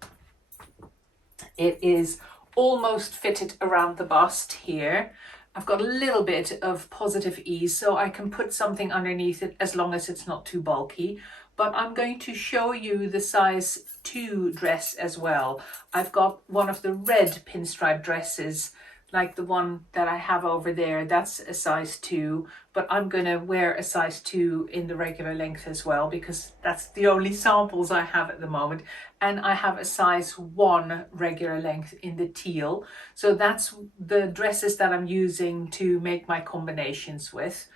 it is almost fitted around the bust here. I've got a little bit of positive ease, so I can put something underneath it as long as it's not too bulky. But I'm going to show you the size 2 dress as well. I've got one of the red pinstripe dresses, like the one that I have over there. That's a size 2, but I'm going to wear a size 2 in the regular length as well, because that's the only samples I have at the moment. And I have a size 1 regular length in the teal. So that's the dresses that I'm using to make my combinations with.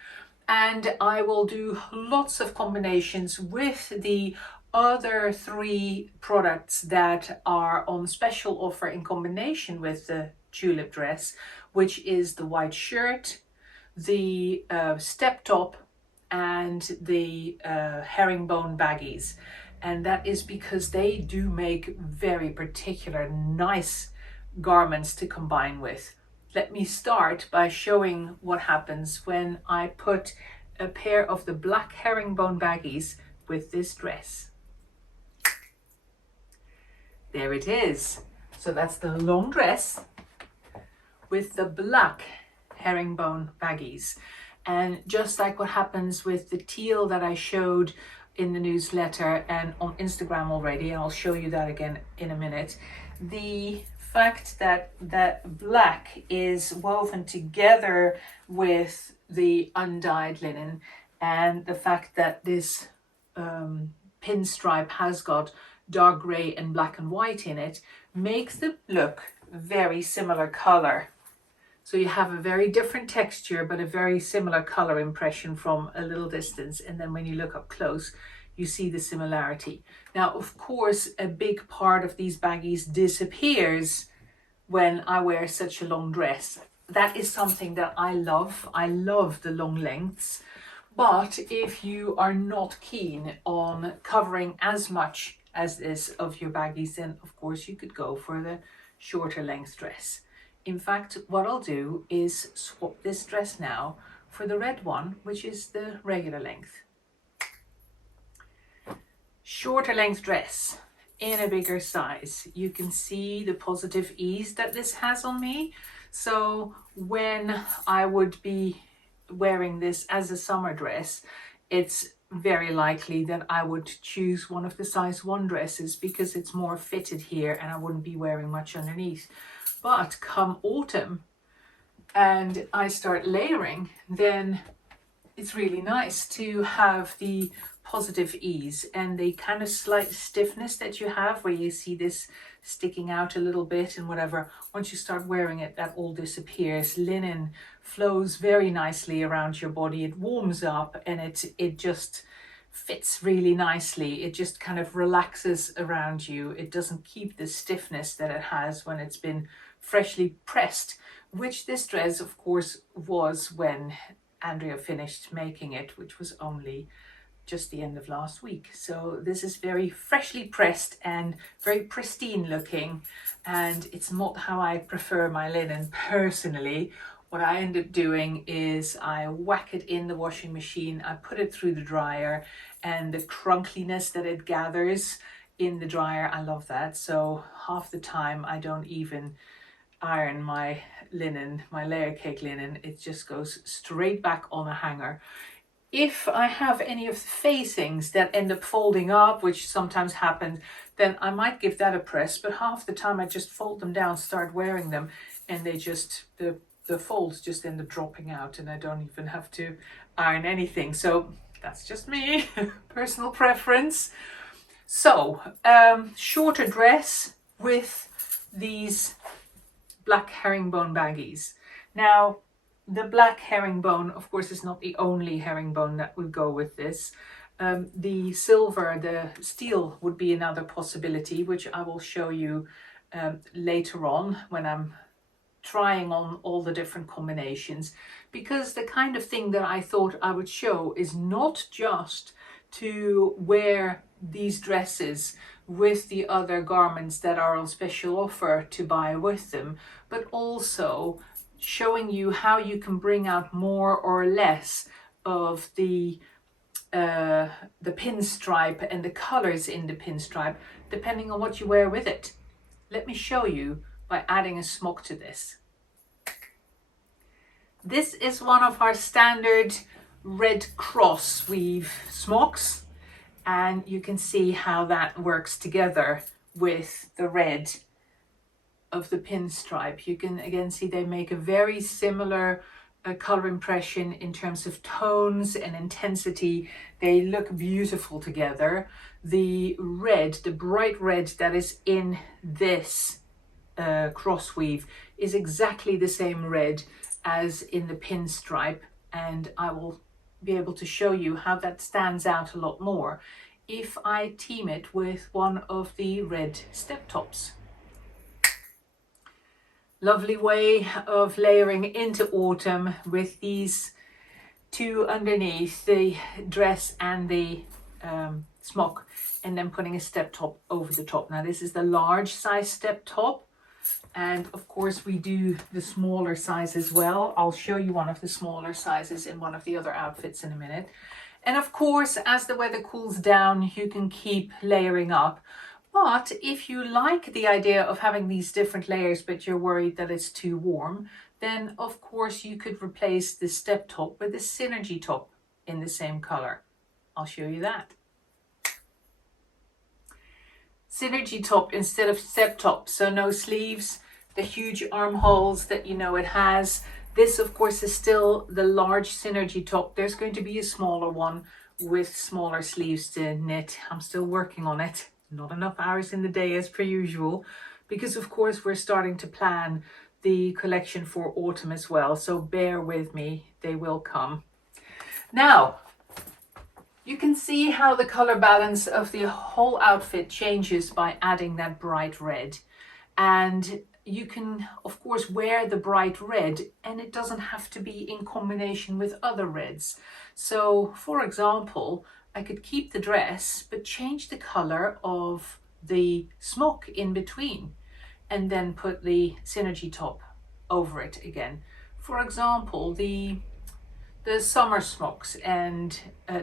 And I will do lots of combinations with the other 3 products that are on special offer in combination with the tulip dress, which is the white shirt, the step top, and the herringbone baggies. And that is because they do make very particular nice garments to combine with. Let me start by showing what happens when I put a pair of the black herringbone baggies with this dress. There it is. So that's the long dress with the black herringbone baggies. And just like what happens with the teal that I showed in the newsletter and on Instagram already, and I'll show you that again in a minute, the fact that that black is woven together with the undyed linen, and the fact that this pinstripe has got dark gray and black and white in it, makes the look very similar color. So you have a very different texture, but a very similar color impression from a little distance. And then when you look up close, you see the similarity. Now, of course, a big part of these baggies disappears when I wear such a long dress. That is something that I love. I love the long lengths. But if you are not keen on covering as much as this of your baggies, then of course you could go for the shorter length dress. In fact, what I'll do is swap this dress now for the red one, which is the regular length. Shorter length dress in a bigger size. You can see the positive ease that this has on me. So when I would be wearing this as a summer dress, it's very likely that I would choose one of the size 1 dresses because it's more fitted here and I wouldn't be wearing much underneath. But come autumn and I start layering, then it's really nice to have the positive ease and the kind of slight stiffness that you have where you see this sticking out a little bit and whatever. Once you start wearing it, that all disappears. Linen flows very nicely around your body. It warms up and it just fits really nicely. It just kind of relaxes around you. It doesn't keep the stiffness that it has when it's been freshly pressed, which this dress of course was when Andrea finished making it, which was only just the end of last week. So this is very freshly pressed and very pristine looking, and it's not how I prefer my linen personally. what I end up doing is I whack it in the washing machine, I put it through the dryer, and the crunkliness that it gathers in the dryer, I love that. So half the time I don't even iron my linen, my Layercake linen. It just goes straight back on a hanger. If I have any of the facings that end up folding up, which sometimes happens, then I might give that a press, but half the time I just fold them down, start wearing them, and they just, the folds just end up dropping out, and I don't even have to iron anything. So that's just me, personal preference. So shorter dress with these black herringbone baggies. Now the black herringbone, of course, is not the only herringbone that would go with this. The silver, the steel would be another possibility, which I will show you later on when I'm trying on all the different combinations, because the kind of thing that I thought I would show is not just to wear these dresses with the other garments that are on special offer to buy with them, but also showing you how you can bring out more or less of the pinstripe and the colors in the pinstripe, depending on what you wear with it. Let me show you by adding a smock to this. This is one of our standard red cross weave smocks, and you can see how that works together with the red of the pinstripe. You can again see they make a very similar color impression in terms of tones and intensity. They look beautiful together. The red, the bright red that is in this cross weave is exactly the same red as in the pinstripe, and I will be able to show you how that stands out a lot more if I team it with one of the red step tops. Lovely way of layering into autumn with these two underneath, the dress and the smock, and then putting a step top over the top. Now this is the large size step top, and of course we do the smaller size as well. I'll show you one of the smaller sizes in one of the other outfits in a minute. And of course, as the weather cools down, you can keep layering up. But if you like the idea of having these different layers, but you're worried that it's too warm, then of course you could replace the step top with a synergy top in the same color. I'll show you that. Synergy top instead of step top, so no sleeves, the huge armholes that you know it has. This of course is still the large synergy top. There's going to be a smaller one with smaller sleeves to knit. I'm still working on it. Not enough hours in the day as per usual, because of course we're starting to plan the collection for autumn as well, so bear with me, they will come. Now you can see how the color balance of the whole outfit changes by adding that bright red, and you can of course wear the bright red and it doesn't have to be in combination with other reds. So for example, I could keep the dress but change the color of the smock in between and then put the synergy top over it again. For example, the summer smocks and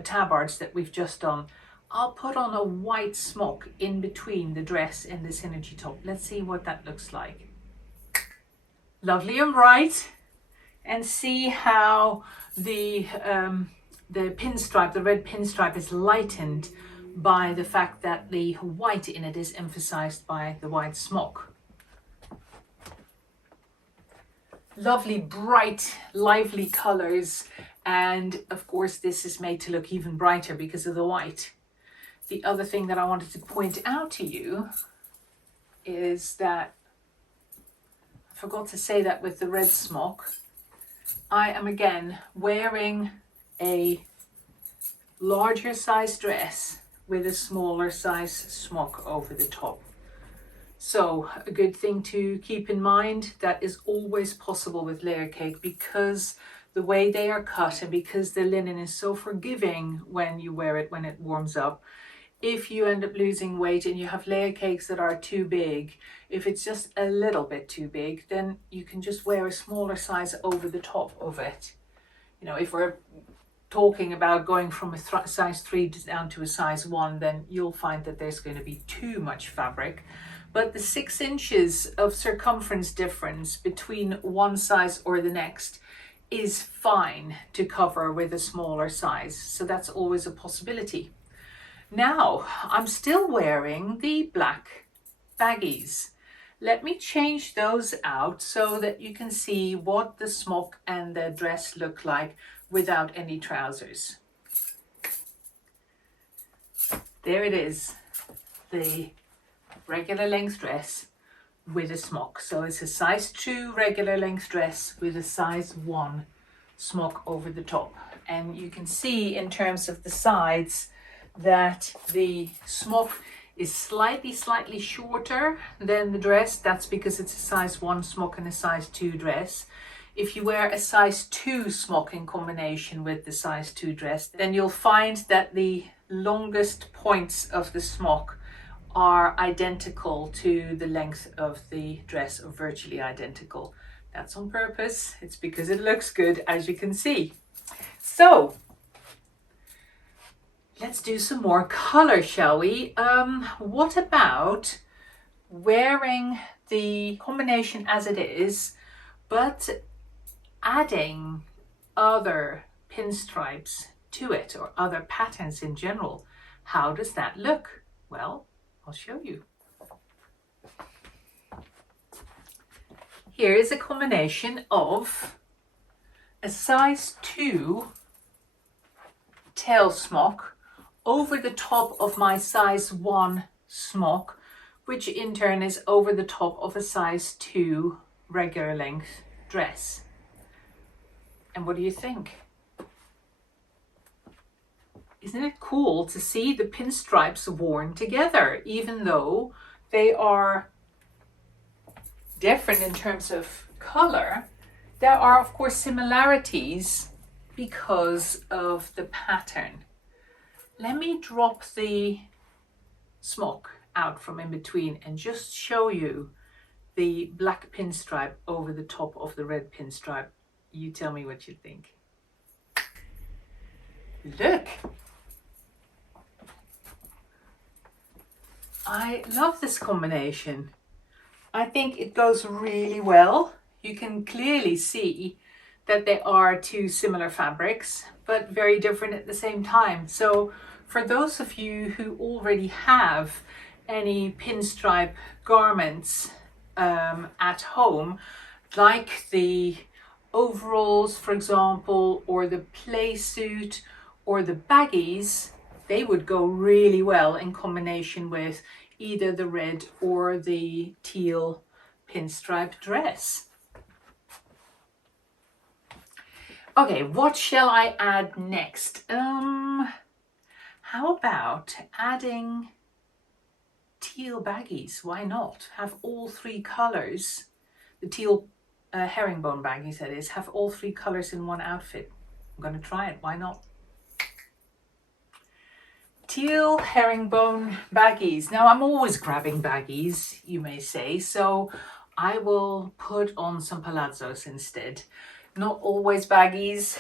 tabards that we've just done, I'll put on a white smock in between the dress and the synergy top. Let's see what that looks like. Lovely and bright, and see how the pinstripe, the red pinstripe, is lightened by the fact that the white in it is emphasized by the white smock. Lovely, bright, lively colors, and of course this is made to look even brighter because of the white. The other thing that I wanted to point out to you is that, I forgot to say that with the red smock, I am again wearing a larger size dress with a smaller size smock over the top. So a good thing to keep in mind, that is always possible with Layercake because the way they are cut and because the linen is so forgiving when you wear it, when it warms up, if you end up losing weight and you have layer cakes that are too big, if it's just a little bit too big, then you can just wear a smaller size over the top of it. You know, if we're talking about going from a size 3 down to a size 1, then you'll find that there's going to be too much fabric. But the 6 inches of circumference difference between one size or the next is fine to cover with a smaller size. So that's always a possibility. Now, I'm still wearing the black baggies. Let me change those out so that you can see what the smock and the dress look like without any trousers. There it is, the regular length dress with a smock. So it's a size 2 regular length dress with a size 1 smock over the top. And you can see in terms of the sides that the smock is slightly shorter than the dress. That's because it's a size 1 smock and a size 2 dress. If you wear a size 2 smock in combination with the size 2 dress, then you'll find that the longest points of the smock are identical to the length of the dress, or virtually identical. That's on purpose. It's because it looks good, as you can see. So let's do some more color, shall we? What about wearing the combination as it is, but adding other pinstripes to it, or other patterns in general? How does that look? Well, I'll show you. Here is a combination of a size 2 tail smock over the top of my size 1 smock, which in turn is over the top of a size 2 regular length dress. And what do you think? Isn't it cool to see the pinstripes worn together, even though they are different in terms of color? There are, of course, similarities because of the pattern. Let me drop the smock out from in between and just show you the black pinstripe over the top of the red pinstripe. You tell me what you think. Look! I love this combination. I think it goes really well. You can clearly see that they are two similar fabrics, but very different at the same time. So for those of you who already have any pinstripe garments at home, like the overalls, for example, or the play suit or the baggies, they would go really well in combination with either the red or the teal pinstripe dress. Okay, what shall I add next? How about adding teal baggies? Why not? Have all 3 colors, the teal herringbone baggies that is, have all 3 colors in one outfit. I'm going to try it, why not? Teal herringbone baggies. Now I'm always grabbing baggies, you may say, so I will put on some palazzos instead. Not always baggies.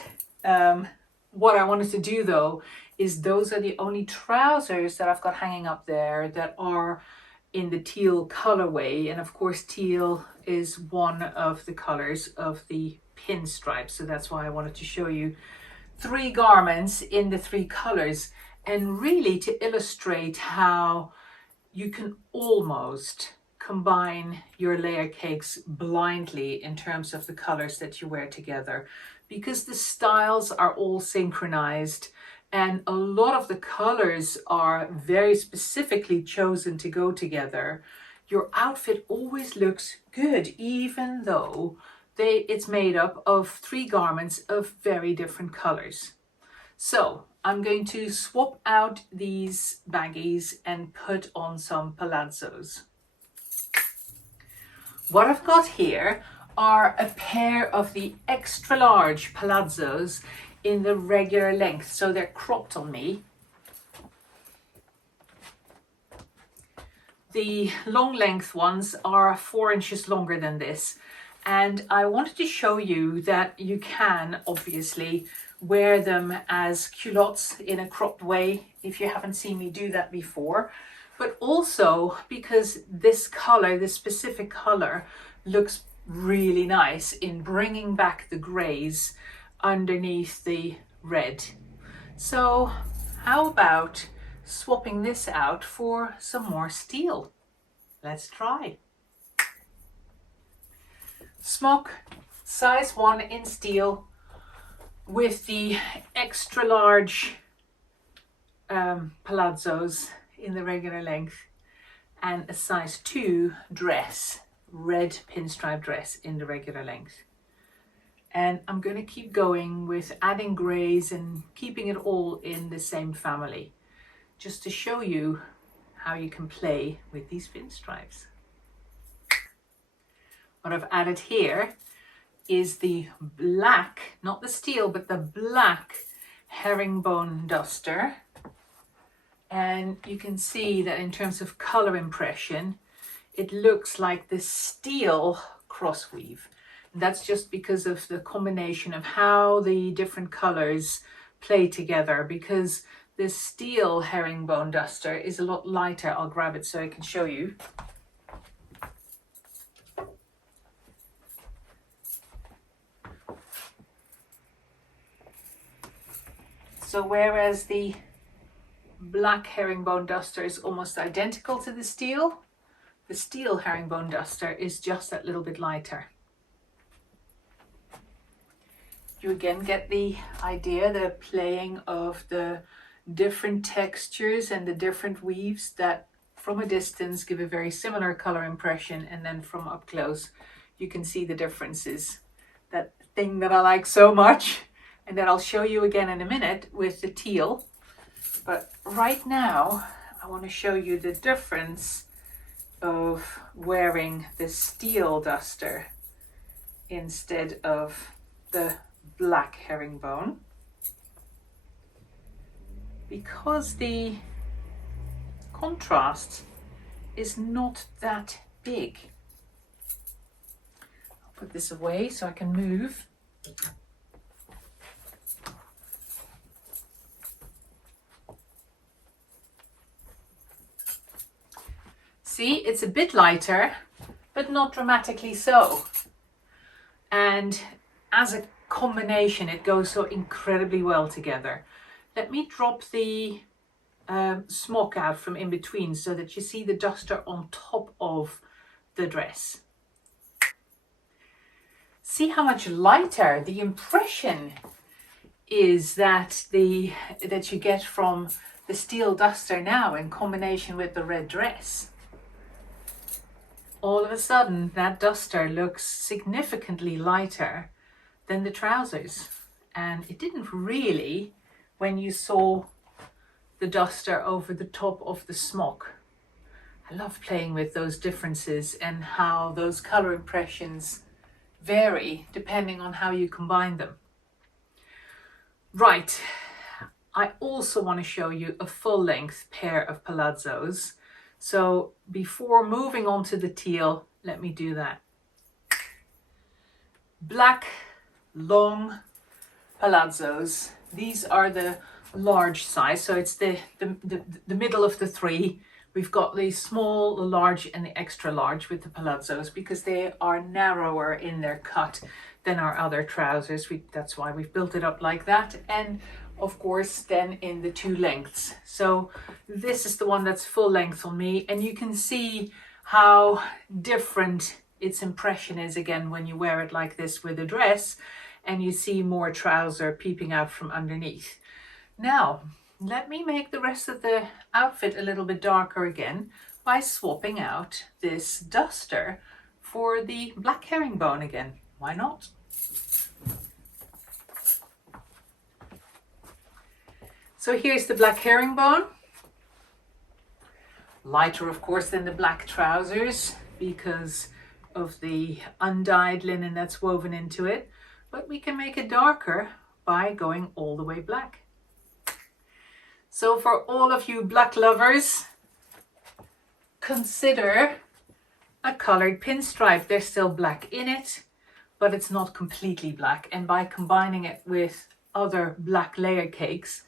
What I wanted to do though is those are the only trousers that I've got hanging up there that are in the teal colorway, and of course teal is one of the colors of the pinstripe, so that's why I wanted to show you 3 garments in the 3 colors, and really to illustrate how you can almost combine your layer cakes blindly in terms of the colors that you wear together, because the styles are all synchronized and a lot of the colors are very specifically chosen to go together. Your outfit always looks good, even though it's made up of 3 garments of very different colors. So I'm going to swap out these baggies and put on some palazzos. What I've got here are a pair of the extra large palazzos in the regular length, so they're cropped on me. The long length ones are 4 inches longer than this. And I wanted to show you that you can obviously wear them as culottes in a cropped way if you haven't seen me do that before. But also because this color, this specific color, looks really nice in bringing back the grays underneath the red. So how about swapping this out for some more steel? Let's try. Smock, size 1 in steel with the extra large palazzos in the regular length, and a size 2 dress, red pinstripe dress in the regular length. And I'm going to keep going with adding grays and keeping it all in the same family, just to show you how you can play with these pinstripes. What I've added here is the black, not the steel, but the black herringbone duster. And you can see that in terms of color impression, it looks like the steel cross weave. And that's just because of the combination of how the different colors play together, because this steel herringbone duster is a lot lighter. I'll grab it so I can show you. So whereas the black herringbone duster is almost identical to the steel herringbone duster is just that little bit lighter. You again get the idea, the playing of the different textures and the different weaves that from a distance give a very similar color impression, and then from up close you can see the differences. That thing that I like so much, and that I'll show you again in a minute with the teal. But right now I want to show you the difference of wearing the steel duster instead of the black herringbone, because the contrast is not that big. I'll put this away so I can move. See, it's a bit lighter, but not dramatically so. And as a combination, it goes so incredibly well together. Let me drop the smock out from in between so that you see the duster on top of the dress. See how much lighter the impression is that you get from the steel duster now in combination with the red dress. All of a sudden that duster looks significantly lighter than the trousers, and it didn't really when you saw the duster over the top of the smock. I love playing with those differences and how those color impressions vary depending on how you combine them. Right, I also want to show you a full length pair of palazzos. So before moving on to the teal, let me do that. Black long palazzos. These are the large size, so it's the middle of the three. We've got the small, the large, and the extra large with the palazzos because they are narrower in their cut than our other trousers. That's why we've built it up like that. And of course then in the two lengths. So this is the one that's full length on me, and you can see how different its impression is again when you wear it like this with a dress and you see more trouser peeping out from underneath. Now let me make the rest of the outfit a little bit darker again by swapping out this duster for the black herringbone again. Why not? So here's the black herringbone. Lighter, of course, than the black trousers because of the undyed linen that's woven into it. But we can make it darker by going all the way black. So for all of you black lovers, consider a colored pinstripe. There's still black in it, but it's not completely black. And by combining it with other black layer cakes,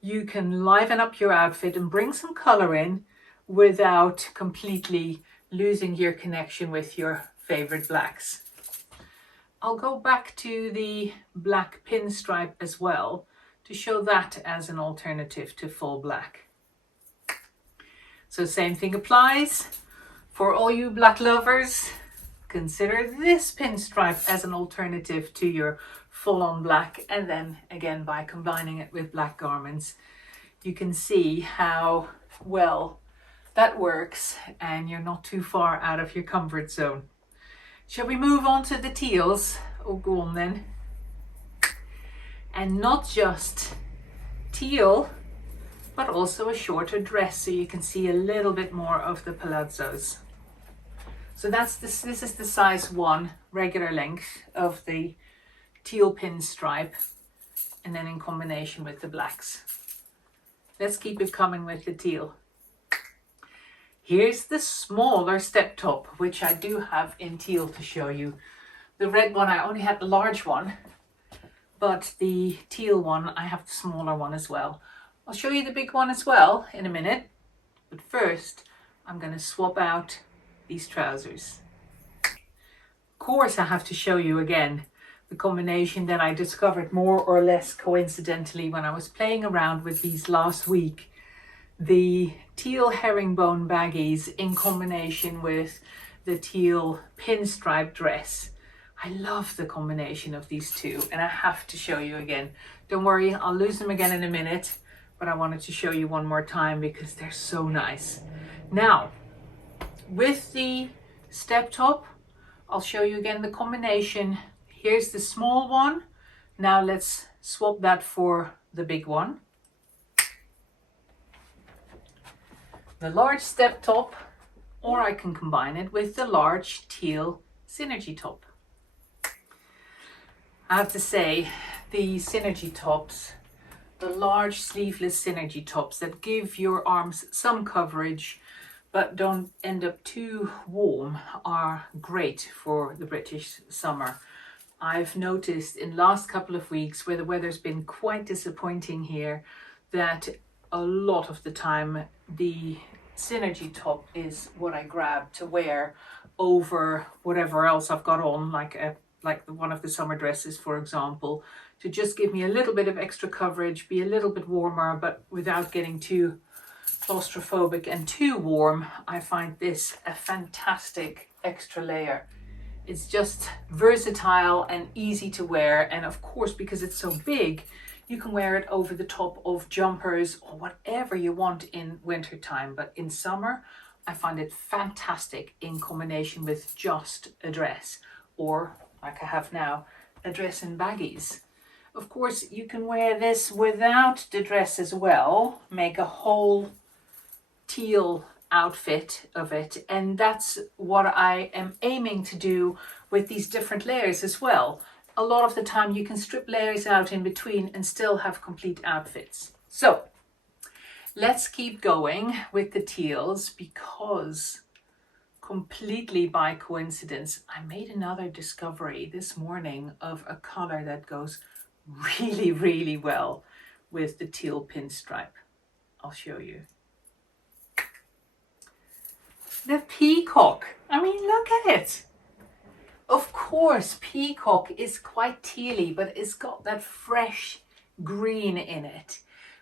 you can liven up your outfit and bring some color in without completely losing your connection with your favorite blacks. I'll go back to the black pinstripe as well to show that as an alternative to full black. So same thing applies for all you black lovers. Consider this pinstripe as an alternative to your full-on black, and then again by combining it with black garments, you can see how well that works and you're not too far out of your comfort zone. Shall we move on to the teals? Oh, go on then. And not just teal, but also a shorter dress, so you can see a little bit more of the palazzos. So this is the size 1 regular length of the teal pinstripe, and then in combination with the blacks. Let's keep it coming with the teal. Here's the smaller step top, which I do have in teal to show you. The red one, I only had the large one, but the teal one, I have the smaller one as well. I'll show you the big one as well in a minute, but first I'm going to swap out these trousers. Of course, I have to show you again the combination that I discovered more or less coincidentally when I was playing around with these last week. The teal herringbone baggies in combination with the teal pinstripe dress. I love the combination of these two, and I have to show you again. Don't worry, I'll lose them again in a minute, but I wanted to show you one more time because they're so nice. Now, with the step top, I'll show you again the combination. Here's the small one. Now let's swap that for the big one. The large step top, or I can combine it with the large teal synergy top. I have to say, the synergy tops, the large sleeveless synergy tops that give your arms some coverage but don't end up too warm, are great for the British summer. I've noticed in the last couple of weeks where the weather's been quite disappointing here that a lot of the time the synergy top is what I grab to wear over whatever else I've got on, like one of the summer dresses, for example, to just give me a little bit of extra coverage, be a little bit warmer, but without getting too claustrophobic and too warm. I find this a fantastic extra layer. It's just versatile and easy to wear, and of course, because it's so big, you can wear it over the top of jumpers or whatever you want in winter time. But in summer, I find it fantastic in combination with just a dress, or like I have now, a dress in baggies. Of course, you can wear this without the dress as well, make a whole teal outfit of it, and that's what I am aiming to do with these different layers as well. A lot of the time you can strip layers out in between and still have complete outfits. So let's keep going with the teals, because completely by coincidence I made another discovery this morning of a color that goes really, really well with the teal pinstripe. I'll show you. The peacock. I mean, look at it. Of course, peacock is quite tealy, but it's got that fresh green in it,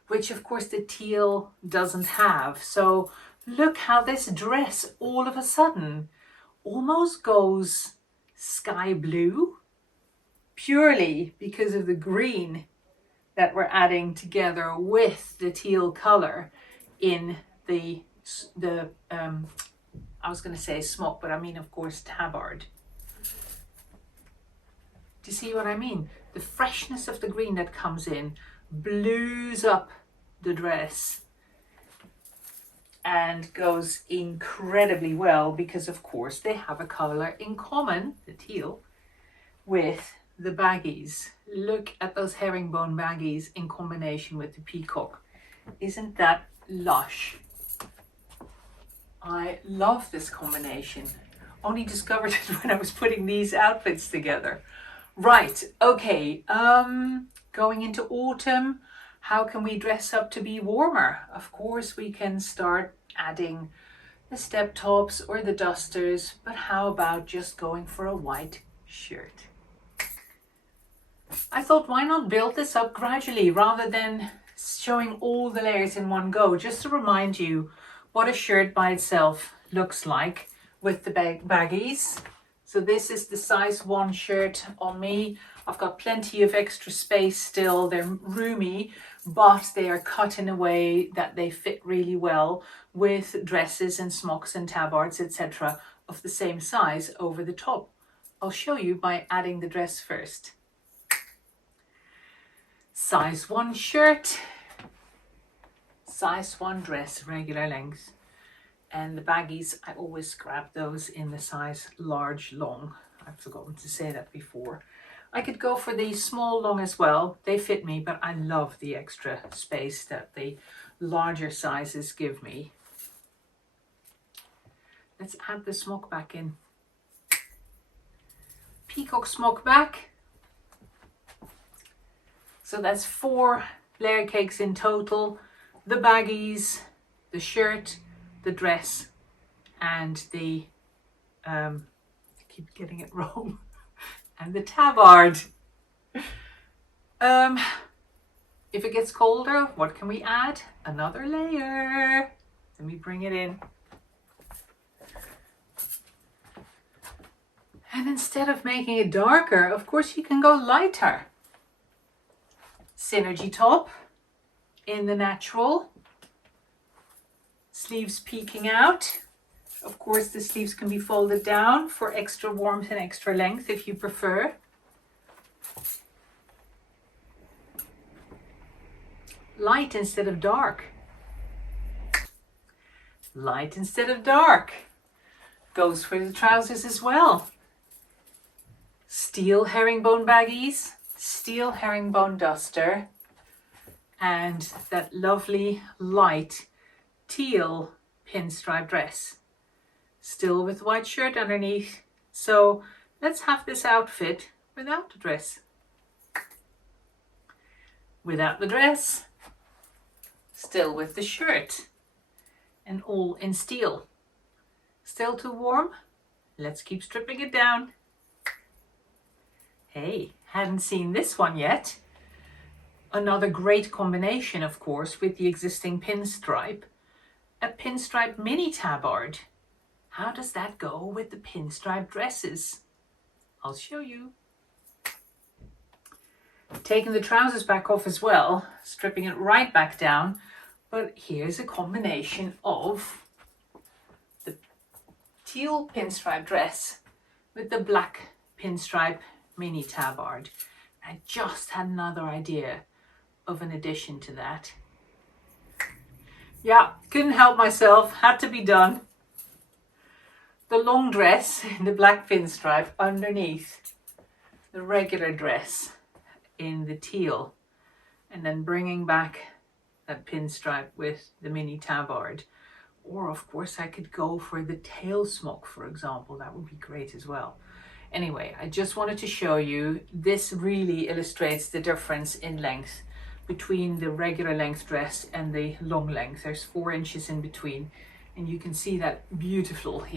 which of course the teal doesn't have. So look how this dress all of a sudden almost goes sky blue, purely because of the green that we're adding together with the teal color in the I was going to say smock, but I mean, of course, tabard. Do you see what I mean? The freshness of the green that comes in blues up the dress and goes incredibly well because, of course, they have a color in common, the teal, with the baggies. Look at those herringbone baggies in combination with the peacock. Isn't that lush? I love this combination. Only discovered it when I was putting these outfits together. Right, okay, going into autumn, how can we dress up to be warmer? Of course, we can start adding the step tops or the dusters, but how about just going for a white shirt? I thought, why not build this up gradually rather than showing all the layers in one go, just to remind you what a shirt by itself looks like with the baggies. So this is the size 1 shirt on me. I've got plenty of extra space still. They're roomy, but they are cut in a way that they fit really well with dresses and smocks and tabards, etc. of the same size over the top. I'll show you by adding the dress first. Size 1 shirt, size 1 dress, regular length. And the baggies, I always grab those in the size large long. I've forgotten to say that before. I could go for the small long as well. They fit me, but I love the extra space that the larger sizes give me. Let's add the smock back in. Peacock smock back. So that's 4 layer cakes in total. The baggies, the shirt, the dress, and the, I keep getting it wrong, and the tabard. If it gets colder, what can we add? Another layer. Let me bring it in. And instead of making it darker, of course you can go lighter. Synergy top in the natural. Sleeves peeking out. Of course, the sleeves can be folded down for extra warmth and extra length if you prefer. Light instead of dark. Light instead of dark. Goes for the trousers as well. Steel herringbone baggies, steel herringbone duster, and that lovely light teal pinstripe dress, still with white shirt underneath. So let's have this outfit without the dress. Without the dress, still with the shirt, and all in steel. Still too warm? Let's keep stripping it down. Hey, hadn't seen this one yet. Another great combination, of course, with the existing pinstripe. A pinstripe mini tabard. How does that go with the pinstripe dresses? I'll show you. Taking the trousers back off as well, stripping it right back down. But here's a combination of the teal pinstripe dress with the black pinstripe mini tabard. I just had another idea of an addition to that. Yeah, couldn't help myself, had to be done. The long dress in the black pinstripe underneath the regular dress in the teal, and then bringing back that pinstripe with the mini tabard. Or of course I could go for the tail smock, for example. That would be great as well. Anyway, I just wanted to show you, this really illustrates the difference in length between the regular length dress and the long length. There's 4 inches in between, and you can see that beautifully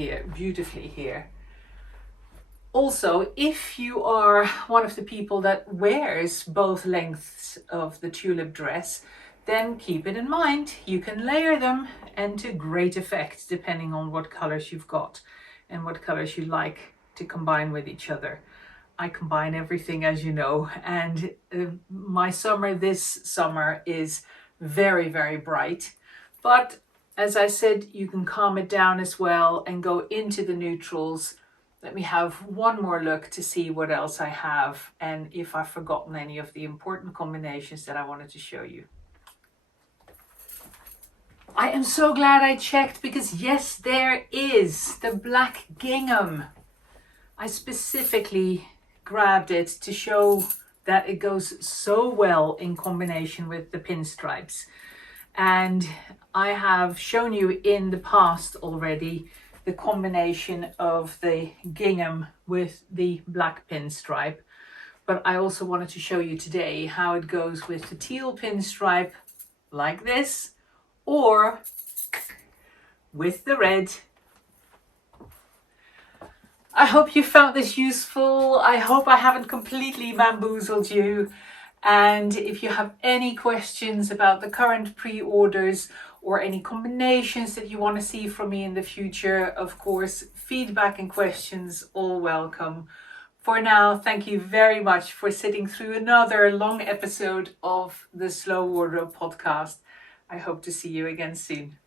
here. Also, if you are one of the people that wears both lengths of the tulip dress, then keep it in mind. You can layer them, and to great effect, depending on what colors you've got and what colors you like to combine with each other. I combine everything, as you know, and my summer this summer is very, very bright. But as I said, you can calm it down as well and go into the neutrals. Let me have one more look to see what else I have and if I've forgotten any of the important combinations that I wanted to show you. I am so glad I checked, because yes, there is the black gingham. I specifically grabbed it to show that it goes so well in combination with the pinstripes. And I have shown you in the past already the combination of the gingham with the black pinstripe. But I also wanted to show you today how it goes with the teal pinstripe like this, or with the red. I hope you found this useful. I hope I haven't completely bamboozled you. And if you have any questions about the current pre-orders or any combinations that you want to see from me in the future, of course, feedback and questions all welcome. For now, thank you very much for sitting through another long episode of the Slow Wardrobe podcast. I hope to see you again soon.